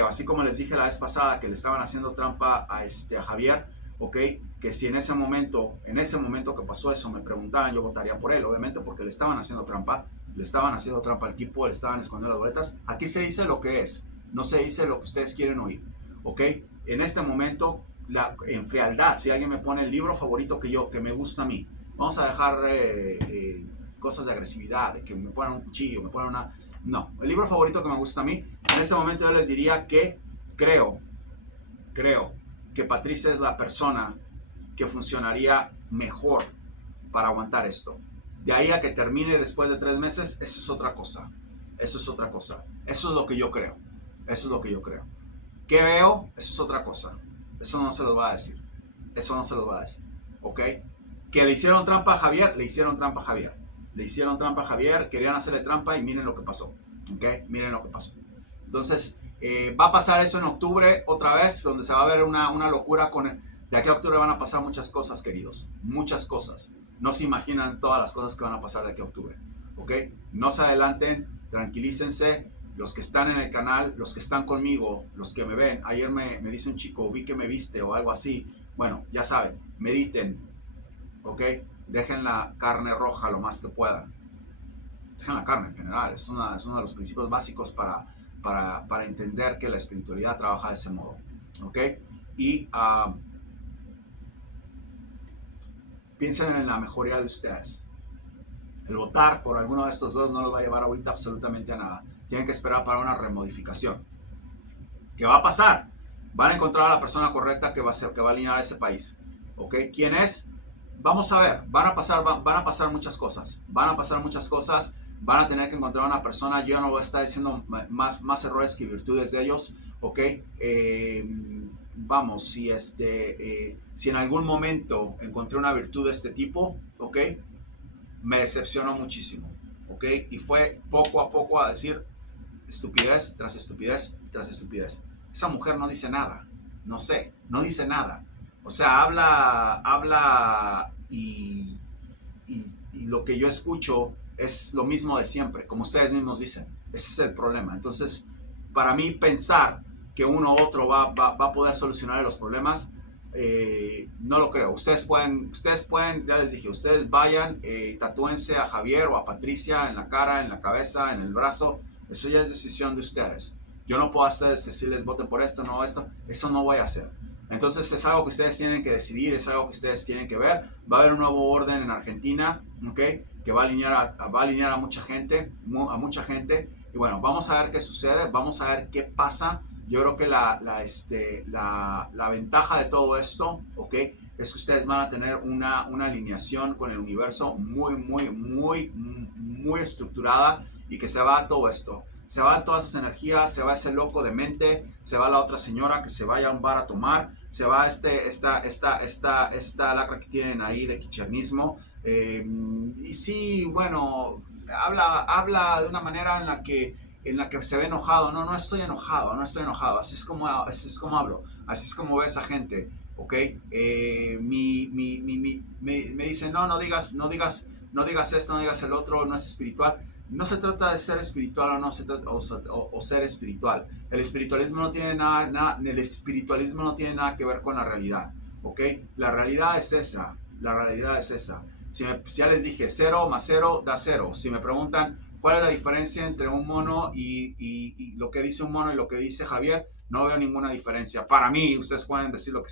así como les dije la vez pasada que le estaban haciendo trampa a Javier, ok, que si en ese momento que pasó eso me preguntaran, yo votaría por él, obviamente porque le estaban haciendo trampa al tipo, le estaban escondiendo las boletas. Aquí se dice lo que es, no se dice lo que ustedes quieren oír, ok. En este momento, en frialdad, si alguien me pone el libro favorito que me gusta a mí, vamos a dejar cosas de agresividad, de que me ponen un cuchillo, me ponen una... No, el libro favorito que me gusta a mí, en ese momento yo les diría que creo que Patricia es la persona que funcionaría mejor para aguantar esto. De ahí a que termine después de 3 meses, eso es otra cosa. Eso es lo que yo creo. ¿Qué veo? Eso es otra cosa. Eso no se lo va a decir. ¿Ok? Que le hicieron trampa a Javier, querían hacerle trampa y miren lo que pasó. ¿Ok? Miren lo que pasó. Entonces, va a pasar eso en octubre otra vez, donde se va a ver una locura de aquí a octubre van a pasar muchas cosas, queridos. Muchas cosas. No se imaginan todas las cosas que van a pasar de aquí a octubre. ¿Ok? No se adelanten, tranquilícense. Los que están en el canal, los que están conmigo, los que me ven. Ayer me dice un chico, vi que me viste o algo así. Bueno, ya saben, mediten. ¿Ok? Dejen la carne roja lo más que puedan. Dejen la carne en general. Es uno de los principios básicos para entender que la espiritualidad trabaja de ese modo. ¿Ok? Y piensen en la mejoría de ustedes. El votar por alguno de estos dos no los va a llevar ahorita absolutamente a nada. Tienen que esperar para una remodificación. ¿Qué va a pasar? Van a encontrar a la persona correcta que va a alinear a ese país. ¿Ok? ¿Quién es? Vamos a ver. Van a pasar muchas cosas. Van a tener que encontrar a una persona. Yo no voy a estar diciendo más errores que virtudes de ellos. ¿Ok? Vamos, si en algún momento encontré una virtud de este tipo, ¿ok? Me decepcionó muchísimo, ¿ok? Y fue poco a poco a decir estupidez tras estupidez tras estupidez. Esa mujer no dice nada, no dice nada. O sea, habla y lo que yo escucho es lo mismo de siempre, como ustedes mismos dicen. Ese es el problema. Entonces, para mí pensar que uno u otro va a poder solucionar los problemas, no lo creo. Ustedes pueden, ya les dije, ustedes vayan, tatúense a Javier o a Patricia en la cara, en la cabeza, en el brazo. Eso ya es decisión de ustedes. Yo no puedo decirles voten por esto, no esto. Eso no voy a hacer. Entonces es algo que ustedes tienen que decidir, es algo que ustedes tienen que ver. Va a haber un nuevo orden en Argentina, ¿ok? Que va a alinear a mucha gente, Y bueno, vamos a ver qué sucede, vamos a ver qué pasa. Yo creo que la ventaja de todo esto, ¿ok? Es que ustedes van a tener una alineación con el universo muy estructurada y que se va todo esto. Se van todas esas energías, se va ese loco de mente, se va la otra señora que se vaya a un bar a tomar, se va esta lacra que tienen ahí de quichernismo. Y sí, bueno, habla de una manera en la que se ve enojado. No estoy enojado, así es como hablo, así es como ve esa gente, ¿ok? Me dicen, no digas esto, no digas el otro, no es espiritual. No se trata de ser espiritual o no o ser espiritual. El espiritualismo no tiene nada que ver con la realidad, ¿ok? La realidad es esa. Si ya les dije, 0 más 0 da 0. Si me preguntan cuál es la diferencia entre un mono y lo que dice un mono y lo que dice Javier, no veo ninguna diferencia. Para mí, ustedes pueden decir lo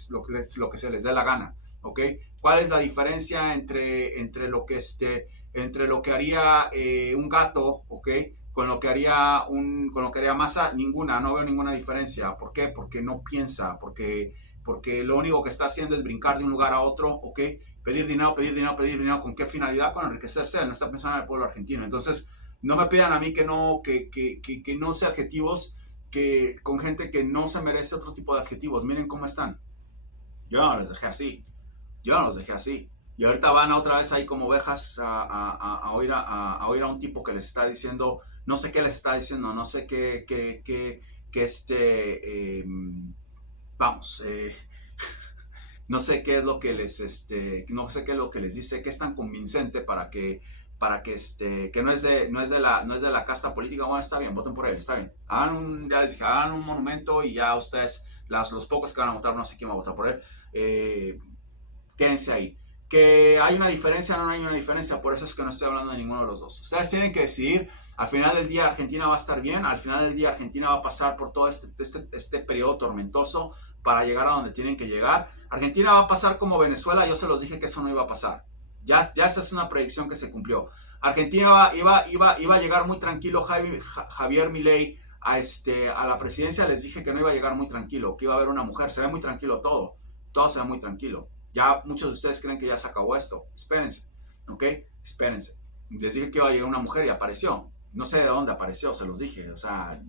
que se les dé la gana, ¿ok? ¿Cuál es la diferencia entre lo que haría un gato, ¿ok? Con lo que haría Massa? Ninguna, no veo ninguna diferencia. ¿Por qué? Porque no piensa, porque lo único que está haciendo es brincar de un lugar a otro, ¿ok? Pedir dinero, ¿con qué finalidad? Con enriquecerse, no está pensando en el pueblo argentino. Entonces, no me pidan a mí que no use adjetivos con gente que no se merece otro tipo de adjetivos. Miren cómo están. Yo no les dejé así. Yo no los dejé así. Y ahorita van otra vez ahí como ovejas a oír a un tipo que les está diciendo, no sé qué les está diciendo, no sé vamos, no sé qué es lo que no sé qué es lo que les dice, que es tan convincente que no es de la casta política. Bueno, está bien, voten por él, está bien. Ya les dije, hagan un monumento y ya ustedes, los pocos que van a votar, no sé quién va a votar por él, quédense ahí. Que hay una diferencia, no hay una diferencia, por eso es que no estoy hablando de ninguno de los dos. Ustedes tienen que decidir. Al final del día Argentina va a estar bien, al final del día Argentina va a pasar por todo este periodo tormentoso para llegar a donde tienen que llegar. Argentina va a pasar como Venezuela, yo se los dije que eso no iba a pasar. Ya esa es una predicción que se cumplió. Argentina iba a llegar muy tranquilo. Javier Milei a la presidencia les dije que no iba a llegar muy tranquilo, que iba a haber una mujer. Se ve muy tranquilo todo se ve muy tranquilo. Ya muchos de ustedes creen que ya se acabó esto. Espérense, ¿ok? Espérense. Les dije que iba a llegar una mujer y apareció. No sé de dónde apareció, se los dije, o sea,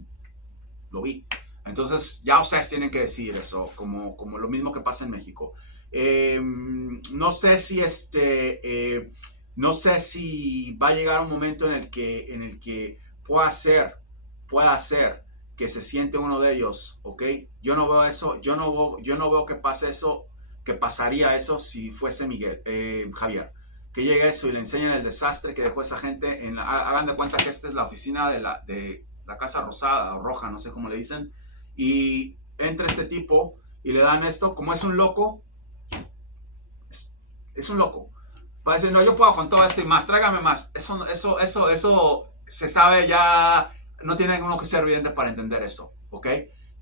lo vi. Entonces ya ustedes tienen que decidir eso, como lo mismo que pasa en México. No sé si no sé si va a llegar un momento en el que pueda ser que se siente uno de ellos, ¿ok? Yo no veo eso, yo no veo que pase eso, que pasaría eso si fuese Javier. Que llegue eso y le enseñen el desastre que dejó esa gente. Hagan de cuenta que esta es la oficina de la Casa Rosada o Roja, no sé cómo le dicen. Y entra este tipo y le dan esto, como es un loco, es un loco. Va a decir, no, yo puedo con todo esto y más, tráigame más. Eso se sabe ya, no tiene uno que ser evidente para entender eso, ¿ok?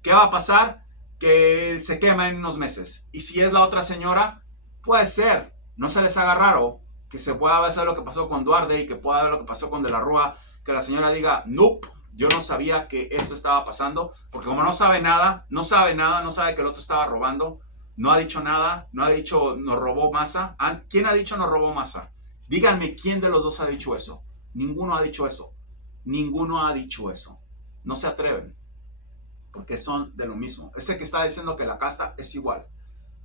¿Qué va a pasar? Que se quema en unos meses. Y si es la otra señora, puede ser, no se les haga raro que se pueda ver lo que pasó con Duarte y que pueda ver lo que pasó con De la Rúa, que la señora diga, nope, yo no sabía que esto estaba pasando, porque como no sabe nada, no sabe que el otro estaba robando, no ha dicho nada, no ha dicho nos robó Massa. ¿Quién ha dicho nos robó Massa? Díganme quién de los dos ha dicho eso. Ninguno ha dicho eso. Ninguno ha dicho eso. No se atreven, porque son de lo mismo. Ese que está diciendo que la casta es igual,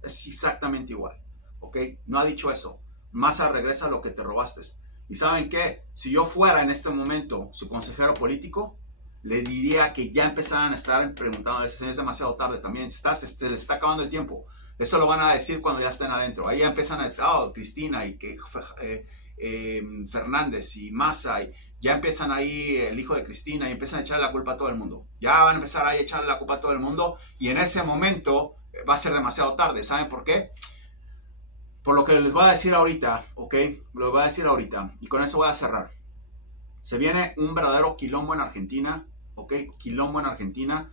es exactamente igual, ¿ok? No ha dicho eso. Massa regresa lo que te robaste. ¿Y saben qué? Si yo fuera en este momento su consejero político, le diría que ya empezaran a estar preguntando, es demasiado tarde también, se les está acabando el tiempo. Eso lo van a decir cuando ya estén adentro. Ahí ya empiezan a Cristina y que Fernández y Massa, y ya empiezan ahí el hijo de Cristina y empiezan a echarle la culpa a todo el mundo. Ya van a empezar ahí a echarle la culpa a todo el mundo y en ese momento va a ser demasiado tarde. ¿Saben por qué? Por lo que les voy a decir ahorita, ¿ok? Lo voy a decir ahorita y con eso voy a cerrar. Se viene un verdadero quilombo en Argentina, ¿ok? Quilombo en Argentina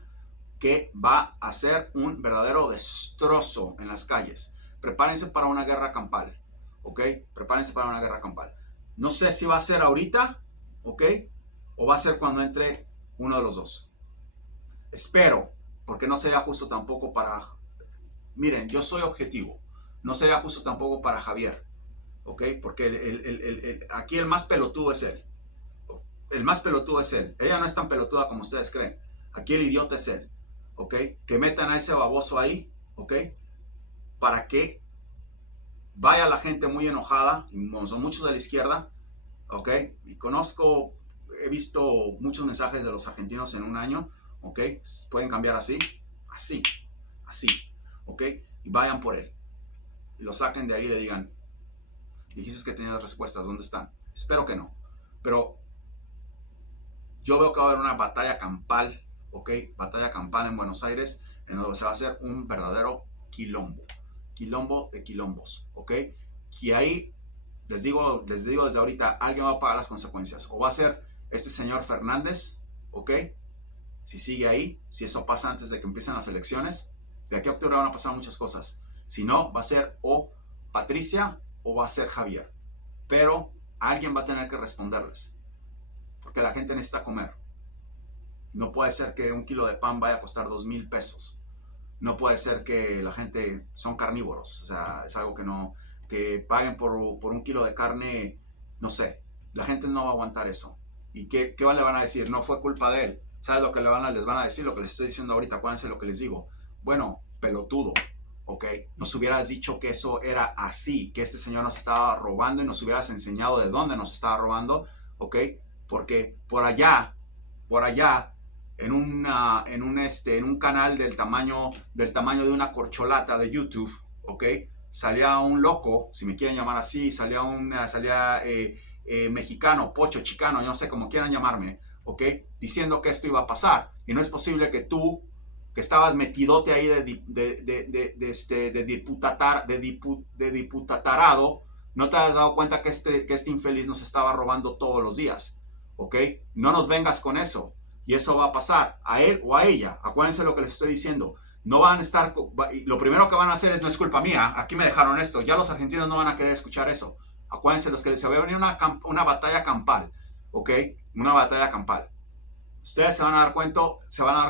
que va a ser un verdadero destrozo en las calles. Prepárense para una guerra campal, ¿ok? Prepárense para una guerra campal. No sé si va a ser ahorita, ¿ok? O va a ser cuando entre uno de los dos. Espero, porque no sería justo tampoco para... Miren, yo soy objetivo. No sería justo tampoco para Javier, ¿ok? Porque aquí el más pelotudo es él. El más pelotudo es él. Ella no es tan pelotuda como ustedes creen. Aquí el idiota es él, ¿ok? Que metan a ese baboso ahí, ¿ok? Para que vaya la gente muy enojada, y son muchos de la izquierda, ¿ok? Y he visto muchos mensajes de los argentinos en un año, ¿ok? Pueden cambiar así, ¿ok? Y vayan por él. Y lo saquen de ahí y le digan, dijiste que tenías respuestas, ¿dónde están? Espero que no. Pero yo veo que va a haber una batalla campal, ¿ok? Batalla campal en Buenos Aires, en donde se va a hacer un verdadero quilombo. Quilombo de quilombos, ¿ok? Y ahí, les digo desde ahorita, alguien va a pagar las consecuencias. O va a ser este señor Fernández, ¿ok? Si sigue ahí, si eso pasa antes de que empiecen las elecciones, de aquí a octubre van a pasar muchas cosas. Si no, va a ser o Patricia o va a ser Javier. Pero alguien va a tener que responderles. Porque la gente necesita comer. No puede ser que un kilo de pan vaya a costar 2,000 pesos. No puede ser que la gente son carnívoros. O sea, es algo que no... Que paguen por un kilo de carne, no sé. La gente no va a aguantar eso. ¿Y qué le van a decir? No fue culpa de él. ¿Sabes lo que les van a decir? Lo que les estoy diciendo ahorita, acuérdense lo que les digo. Bueno, pelotudo, ¿ok? Nos hubieras dicho que eso era así, que este señor nos estaba robando y nos hubieras enseñado de dónde nos estaba robando, ¿ok? Porque por allá, en un canal del tamaño de una corcholata de YouTube, ¿ok? Salía un loco, si me quieren llamar así, salía mexicano, pocho, chicano, yo no sé cómo quieran llamarme, ¿ok? Diciendo que esto iba a pasar. Y no es posible que tú, que estabas metidote ahí de diputatarado, no te has dado cuenta que este infeliz nos estaba robando todos los días, ¿ok? No nos vengas con eso. Y eso va a pasar a él o a ella. Acuérdense lo que les estoy diciendo. No van a estar, lo primero que van a hacer es, no es culpa mía, aquí me dejaron esto. Ya los argentinos no van a querer escuchar eso. Acuérdense los que se va a venir una batalla campal, ¿ok? Una batalla campal. Ustedes se van a dar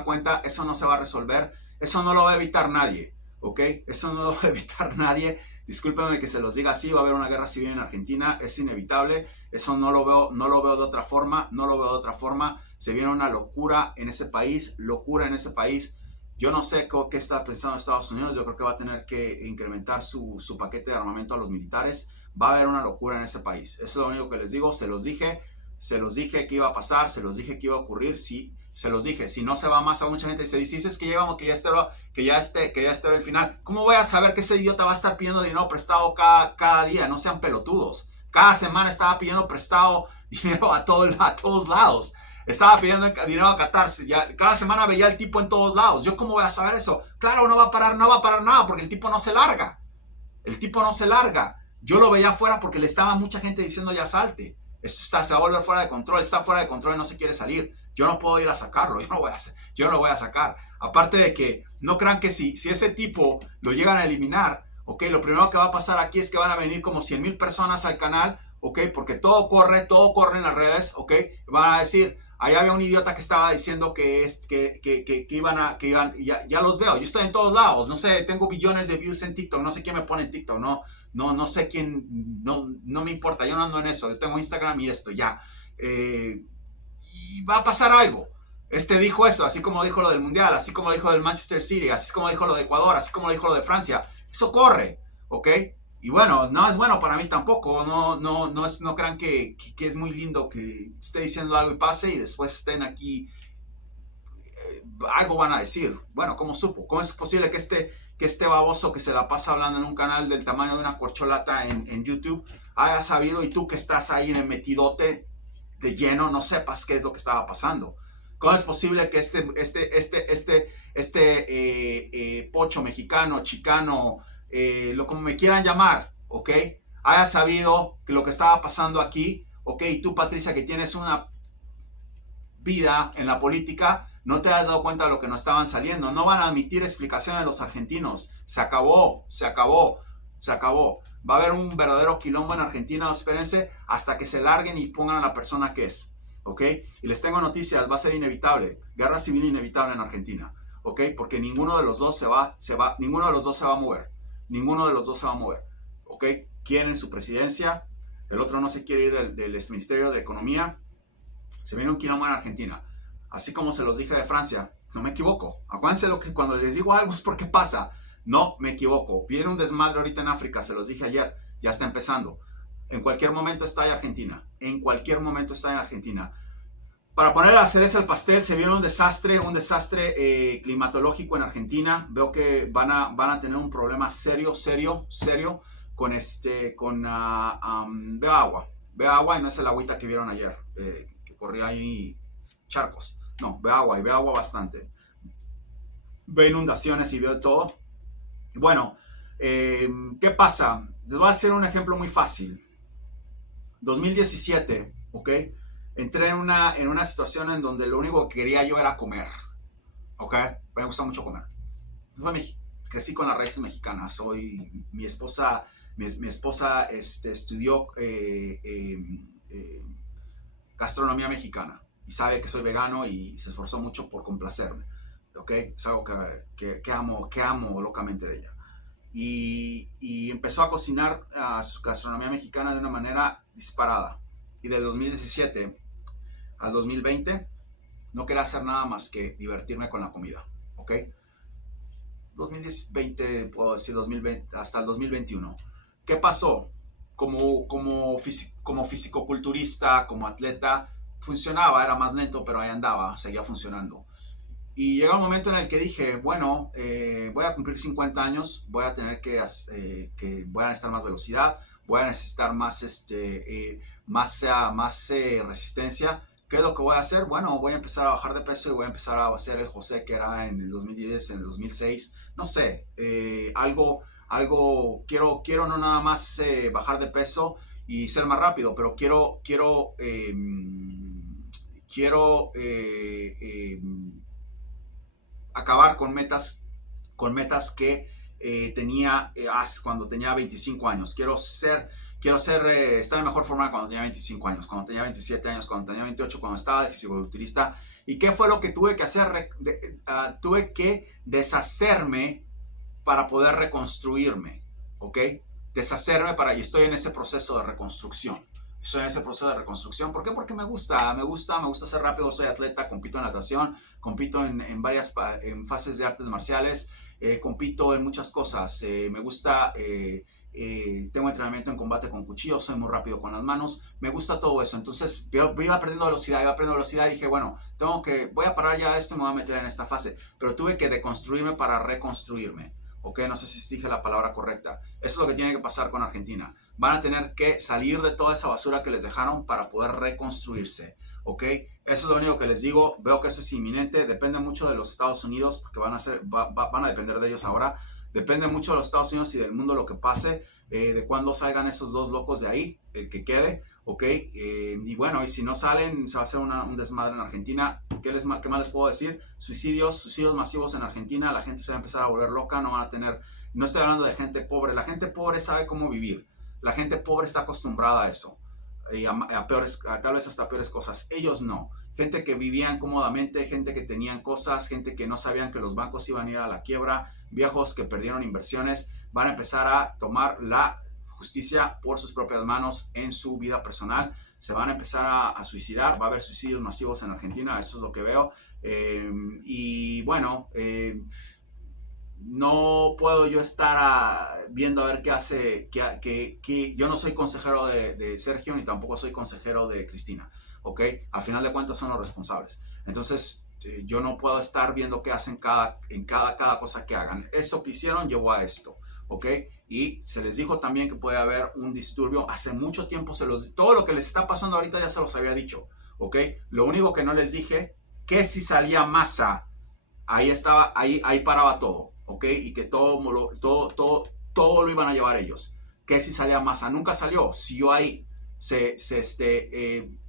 cuenta, eso no se va a resolver, eso no lo va a evitar nadie, ¿ok? Eso no lo va a evitar nadie. Discúlpenme que se los diga así, va a haber una guerra civil en Argentina, es inevitable, eso no lo veo de otra forma, no lo veo de otra forma. Se viene una locura en ese país, locura en ese país. Yo no sé qué está pensando Estados Unidos, yo creo que va a tener que incrementar su paquete de armamento a los militares. Va a haber una locura en ese país, eso es lo único que les digo, se los dije que iba a pasar, se los dije que iba a ocurrir, sí, se los dije. Si no se va más, a mucha gente dice, dices que llevamos, que ya esté el final. ¿Cómo voy a saber que ese idiota va a estar pidiendo dinero prestado cada día? No sean pelotudos. Cada semana estaba pidiendo prestado dinero a todos lados. Estaba pidiendo dinero a Qatar. Cada semana veía al tipo en todos lados. ¿Yo cómo voy a saber eso? Claro, no va a parar nada porque el tipo no se larga. El tipo no se larga. Yo lo veía afuera porque le estaba mucha gente diciendo ya salte. Esto se va a volver fuera de control, está fuera de control y no se quiere salir. Yo no puedo ir a sacarlo, yo no lo voy a sacar. Aparte de que no crean que si ese tipo lo llegan a eliminar, ok, lo primero que va a pasar aquí es que van a venir como 100,000 personas al canal, ok, porque todo corre en las redes, ok, van a decir, ahí había un idiota que estaba diciendo que ya los veo, yo estoy en todos lados, no sé, tengo billones de views en TikTok, no sé quién me pone en TikTok, no sé quién, no me importa, yo no ando en eso, yo tengo Instagram y esto, ya. Y va a pasar algo. Dijo eso, así como dijo lo del Mundial, así como dijo del Manchester City, así como dijo lo de Ecuador, así como dijo lo de Francia. Eso corre, ¿ok? Y bueno, no es bueno para mí tampoco, no crean que es muy lindo que esté diciendo algo y pase y después estén aquí, algo van a decir. Bueno, ¿cómo supo? ¿Cómo es posible que este baboso que se la pasa hablando en un canal del tamaño de una corcholata en YouTube haya sabido y tú que estás ahí en el metidote de lleno no sepas qué es lo que estaba pasando? ¿Cómo es posible que pocho mexicano, chicano, como me quieran llamar, ¿ok? Haya sabido que lo que estaba pasando aquí, ¿ok? Y tú, Patricia, que tienes una vida en la política, no te has dado cuenta de lo que no estaban saliendo. No van a admitir explicaciones los argentinos. Se acabó. Va a haber un verdadero quilombo en Argentina, espérense, hasta que se larguen y pongan a la persona que es, ¿ok? Y les tengo noticias, va a ser inevitable, guerra civil inevitable en Argentina, ¿ok? Porque ninguno de los dos se va a mover, ¿ok? Quieren su presidencia, el otro no se quiere ir del Ministerio de Economía. Se viene un quilombo en Argentina, así como se los dije de Francia, no me equivoco. Acuérdense lo que cuando les digo algo es porque pasa. No me equivoco. Viene un desmadre ahorita en África, se los dije ayer, ya está empezando. En cualquier momento está en Argentina. Para poner la cereza al pastel, se viene un desastre climatológico en Argentina. Veo que van a tener un problema serio veo agua y no es el agüita que vieron ayer, que corría ahí charcos. No, veo agua bastante. Veo inundaciones y veo todo. Bueno, ¿qué pasa? Les voy a hacer un ejemplo muy fácil. 2017, ¿ok? Entré en una situación en donde lo único que quería yo era comer, ¿ok? Me gusta mucho comer. Crecí con las raíces mexicanas. Mi esposa estudió gastronomía mexicana y sabe que soy vegano y se esforzó mucho por complacerme, ¿ok? Es algo que amo locamente de ella. Y empezó a cocinar su gastronomía mexicana de una manera disparada. Y de 2017 al 2020, no quería hacer nada más que divertirme con la comida, ¿ok? 2020, puedo decir 2020, hasta el 2021. ¿Qué pasó? Como fisicoculturista, como atleta, funcionaba, era más lento, pero ahí andaba, seguía funcionando. Y llega un momento en el que dije, bueno, voy a cumplir 50 años, voy a tener voy a necesitar más velocidad, voy a necesitar más, resistencia. ¿Qué es lo que voy a hacer? Bueno, voy a empezar a bajar de peso y voy a empezar a hacer el José que era en el 2010, en el 2006. No sé, quiero no nada más bajar de peso y ser más rápido, pero quiero acabar con metas que tenía cuando tenía 25 años. Estar en mejor forma cuando tenía 25 años, cuando tenía 27 años, cuando tenía 28, cuando estaba de fisiculturista. ¿Y qué fue lo que tuve que hacer? Tuve que deshacerme para poder reconstruirme, ¿ok? Y estoy en ese proceso de reconstrucción. Estoy en ese proceso de reconstrucción. ¿Por qué? Porque me gusta ser rápido, soy atleta, compito en natación, compito en varias fases de artes marciales, compito en muchas cosas, me gusta, tengo entrenamiento en combate con cuchillos, soy muy rápido con las manos, me gusta todo eso. Entonces yo iba aprendiendo velocidad y dije, bueno, voy a parar ya esto y me voy a meter en esta fase, pero tuve que deconstruirme para reconstruirme. Ok, no sé si dije la palabra correcta. Eso es lo que tiene que pasar con Argentina. Van a tener que salir de toda esa basura que les dejaron para poder reconstruirse. Ok, eso es lo único que les digo. Veo que eso es inminente. Depende mucho de los Estados Unidos, porque van a depender de ellos ahora. Depende mucho de los Estados Unidos y del mundo lo que pase, de cuándo salgan esos dos locos de ahí, el que quede. Ok, y bueno, y si no salen, se va a hacer un desmadre en Argentina. ¿Qué más les puedo decir? Suicidios masivos en Argentina. La gente se va a empezar a volver loca. No estoy hablando de gente pobre. La gente pobre sabe cómo vivir. La gente pobre está acostumbrada a eso, y tal vez hasta peores cosas. Ellos no. Gente que vivían cómodamente, gente que tenían cosas, gente que no sabían que los bancos iban a ir a la quiebra, viejos que perdieron inversiones, van a empezar a tomar la justicia por sus propias manos en su vida personal. Se van a empezar a suicidar. Va a haber suicidios masivos en Argentina, eso es lo que veo. Y bueno, no puedo yo estar viendo a ver qué hace, yo no soy consejero de Sergio ni tampoco soy consejero de Cristina, ¿ok? Al final de cuentas son los responsables. Entonces, yo no puedo estar viendo qué hacen en cada cosa que hagan. Eso que hicieron llevó a esto, ¿ok? Y se les dijo también que puede haber un disturbio. Hace mucho tiempo todo lo que les está pasando ahorita ya se los había dicho, ¿ok? Lo único que no les dije, que si salía Massa, ahí estaba, ahí paraba todo, ¿ok? Y que todo lo iban a llevar ellos. Que si salía Massa, nunca salió. Si yo ahí,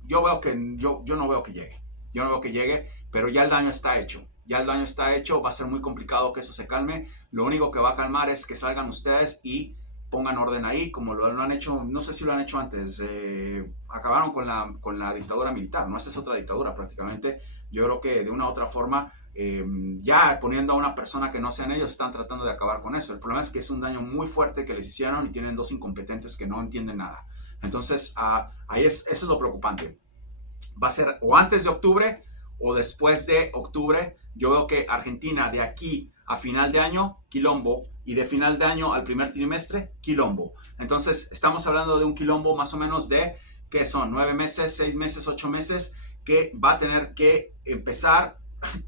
yo veo que, yo no veo que llegue. Yo no veo que llegue, pero ya el daño está hecho. Ya el daño está hecho, va a ser muy complicado que eso se calme. Lo único que va a calmar es que salgan ustedes y pongan orden ahí, como lo han hecho, no sé si lo han hecho antes. Acabaron con la dictadura militar, ¿no? Esa es otra dictadura prácticamente. Yo creo que de una u otra forma, ya poniendo a una persona que no sean ellos, están tratando de acabar con eso. El problema es que es un daño muy fuerte que les hicieron y tienen dos incompetentes que no entienden nada. Entonces, eso es lo preocupante. Va a ser o antes de octubre o después de octubre. Yo veo que Argentina de aquí a final de año, quilombo, y de final de año al primer trimestre, quilombo. Entonces, estamos hablando de un quilombo más o menos de, ¿qué son? 9 meses, 6 meses, 8 meses, que va a tener que empezar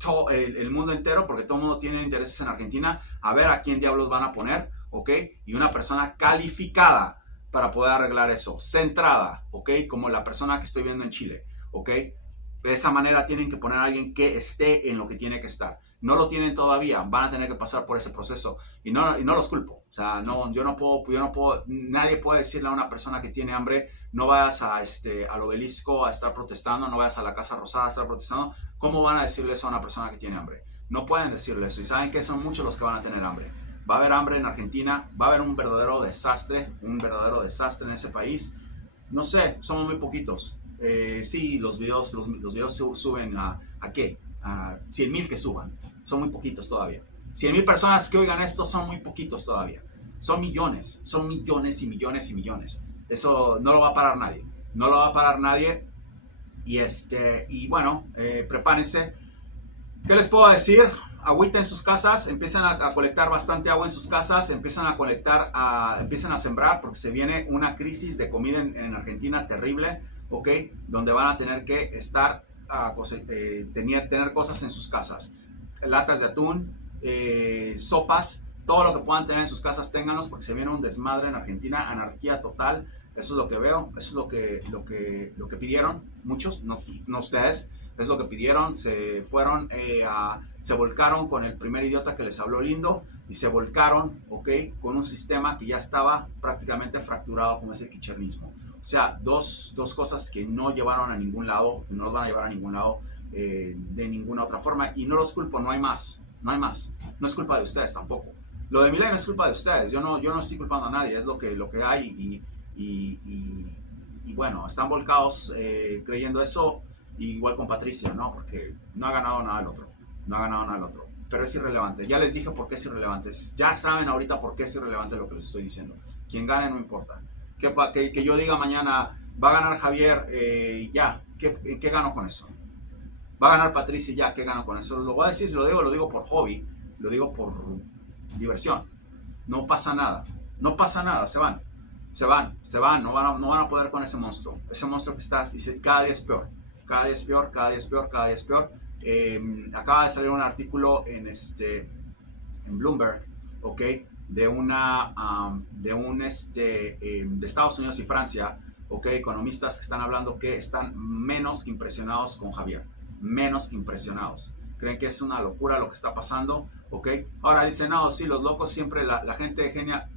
todo el mundo entero, porque todo el mundo tiene intereses en Argentina, a ver a quién diablos van a poner, ¿ok? Y una persona calificada para poder arreglar eso, centrada, ¿ok? Como la persona que estoy viendo en Chile, ¿ok? De esa manera tienen que poner a alguien que esté en lo que tiene que estar. No lo tienen todavía, van a tener que pasar por ese proceso y no los culpo. O sea, yo no puedo, nadie puede decirle a una persona que tiene hambre, no vayas al obelisco a estar protestando, no vayas a la Casa Rosada a estar protestando. ¿Cómo van a decirle eso a una persona que tiene hambre? No pueden decirle eso, y saben que son muchos los que van a tener hambre. Va a haber hambre en Argentina, va a haber un verdadero desastre en ese país. No sé, somos muy poquitos. Sí, los videos suben a ¿qué? A 100,000 que suban. Son muy poquitos todavía. 100,000 personas que oigan esto son muy poquitos todavía. Son millones y millones y millones. Eso no lo va a parar nadie. No lo va a parar nadie. Y bueno, prepárense. ¿Qué les puedo decir? Agüita en sus casas, empiezan a colectar bastante agua en sus casas, empiezan a sembrar, porque se viene una crisis de comida en Argentina terrible, ¿ok? Donde van a tener que estar, tener cosas en sus casas. Latas de atún, sopas, todo lo que puedan tener en sus casas, ténganlos, porque se viene un desmadre en Argentina, anarquía total. Eso es lo que veo, eso es lo que pidieron muchos, no ustedes. Es lo que pidieron, se volcaron con el primer idiota que les habló lindo y se volcaron, ¿ok? Con un sistema que ya estaba prácticamente fracturado, como es el kirchnerismo. O sea, dos cosas que no llevaron a ningún lado, que no los van a llevar a ningún lado de ninguna otra forma. Y no los culpo, no hay más, no hay más. No es culpa de ustedes tampoco. Lo de Milei no es culpa de ustedes, yo no estoy culpando a nadie, es lo que hay y bueno, están volcados creyendo eso. Igual con Patricia, ¿no? Porque no ha ganado nada el otro. No ha ganado nada el otro. Pero es irrelevante. Ya les dije por qué es irrelevante. Ya saben ahorita por qué es irrelevante lo que les estoy diciendo. Quien gane no importa. Que yo diga mañana, va a ganar Javier, ya. ¿Qué gano con eso? Va a ganar Patricia, ya. ¿Qué gano con eso? Lo voy a decir, lo digo por hobby. Lo digo por diversión. No pasa nada. No pasa nada. Se van. No van a poder con ese monstruo. Ese monstruo que estás, dice, cada día es peor. Cada día es peor, cada día es peor, cada día es peor. Acaba de salir un artículo en Bloomberg, ¿ok? De Estados Unidos y Francia, ¿ok? Economistas que están hablando que están menos impresionados con Javier, menos impresionados. Creen que es una locura lo que está pasando, ¿ok? Ahora dicen, no, sí, los locos siempre, la gente genia.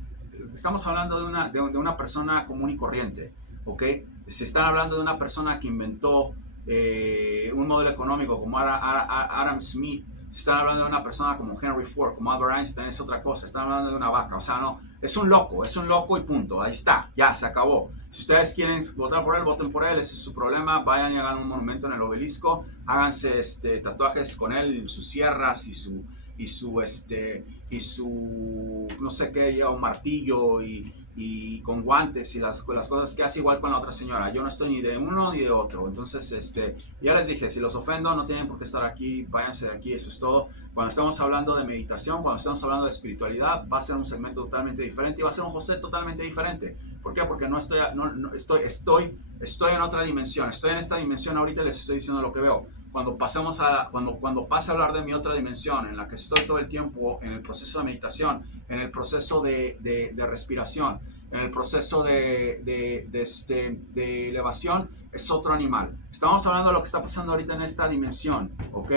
Estamos hablando de una persona común y corriente, ¿ok? Se están hablando de una persona que inventó un modelo económico como Adam Smith. Están hablando de una persona como Henry Ford, como Albert Einstein, es otra cosa. Están hablando de una vaca, o sea, no, es un loco y punto. Ahí está, ya se acabó. Si ustedes quieren votar por él, voten por él, ese es su problema. Vayan y hagan un monumento en el obelisco, háganse tatuajes con él, sus sierras y su no sé qué, lleva un martillo y con guantes y las cosas que hace, igual con la otra señora. Yo no estoy ni de uno ni de otro. Entonces, ya les dije, si los ofendo, no tienen por qué estar aquí, váyanse de aquí, eso es todo. Cuando estamos hablando de meditación, cuando estamos hablando de espiritualidad, va a ser un segmento totalmente diferente y va a ser un José totalmente diferente. ¿Por qué? Porque estoy en otra dimensión. Estoy en esta dimensión ahorita y les estoy diciendo lo que veo. Cuando pase a hablar de mi otra dimensión, en la que estoy todo el tiempo en el proceso de meditación, en el proceso de respiración, en el proceso de elevación, es otro animal. Estamos hablando de lo que está pasando ahorita en esta dimensión, ¿ok?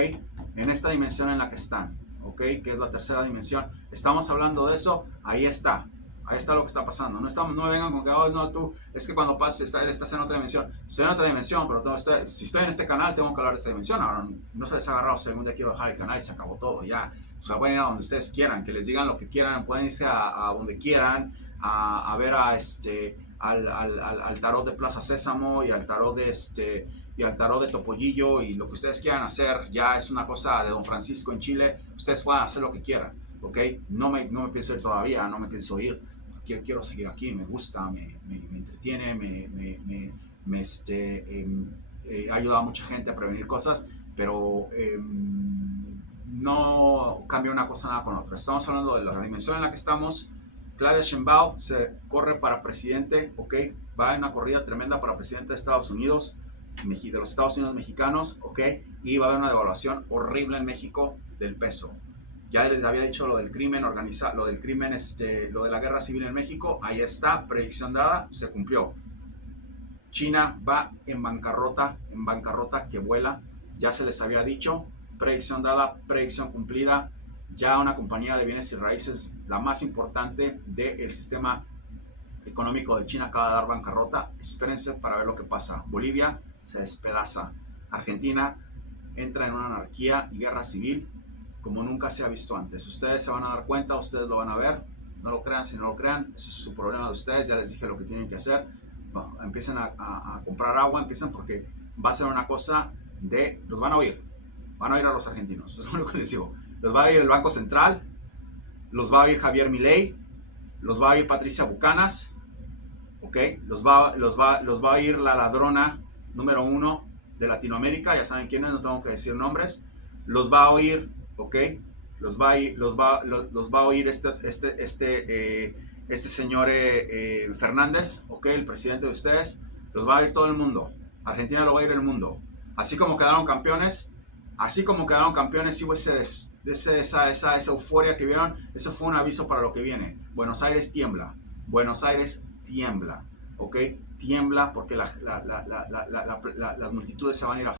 En esta dimensión en la que están, ¿ok? Que es la tercera dimensión. Estamos hablando de eso, ahí está. Ahí está lo que está pasando. No me vengan con que, oh, no, tú, es que cuando pases estás en otra dimensión. Estoy en otra dimensión, pero si estoy en este canal, tengo que hablar de esta dimensión. Ahora, no se les ha agarrado. Si algún día quiero bajar el canal y se acabó todo. Ya, o sea, pueden ir a donde ustedes quieran, que les digan lo que quieran. Pueden irse a donde quieran, a ver al tarot de Plaza Sésamo y al tarot de Topollillo y lo que ustedes quieran hacer. Ya es una cosa de Don Francisco en Chile. Ustedes pueden hacer lo que quieran, ¿ok? No me pienso ir todavía, no me pienso ir. Quiero seguir aquí, me gusta, me entretiene, ha ayudado a mucha gente a prevenir cosas, pero no cambia una cosa nada con otra. Estamos hablando de la dimensión en la que estamos. Claudia Sheinbaum se corre para presidente, ¿ok? Va en una corrida tremenda para presidente de Estados Unidos, de los Estados Unidos mexicanos, ¿ok? Y va a haber una devaluación horrible en México del peso. Ya les había dicho lo del crimen organizado, lo de la guerra civil en México. Ahí está, predicción dada, se cumplió. China va en bancarrota que vuela. Ya se les había dicho, predicción dada, predicción cumplida. Ya una compañía de bienes y raíces, la más importante del sistema económico de China, acaba de dar bancarrota. Espérense para ver lo que pasa. Bolivia se despedaza. Argentina entra en una anarquía y guerra civil como nunca se ha visto antes. Ustedes se van a dar cuenta, ustedes lo van a ver. No lo crean, si no lo crean, eso es su problema de ustedes. Ya les dije lo que tienen que hacer. Bueno, empiecen a comprar agua, empiecen porque va a ser una cosa de... Los van a oír a los argentinos, eso es lo único que les digo. Los va a oír el Banco Central, los va a oír Javier Milei, los va a oír Patricia Bucanas, ¿ok? Los va a oír la ladrona número 1 de Latinoamérica, ya saben quiénes, no tengo que decir nombres, los va a oír, ¿ok? Los va a oír este señor Fernández, ¿ok? El presidente de ustedes, los va a oír todo el mundo. Argentina lo va a oír el mundo. Así como quedaron campeones, y hubo esa euforia que vieron, eso fue un aviso para lo que viene. Buenos Aires tiembla, ¿ok? Tiembla porque las multitudes se van a ir a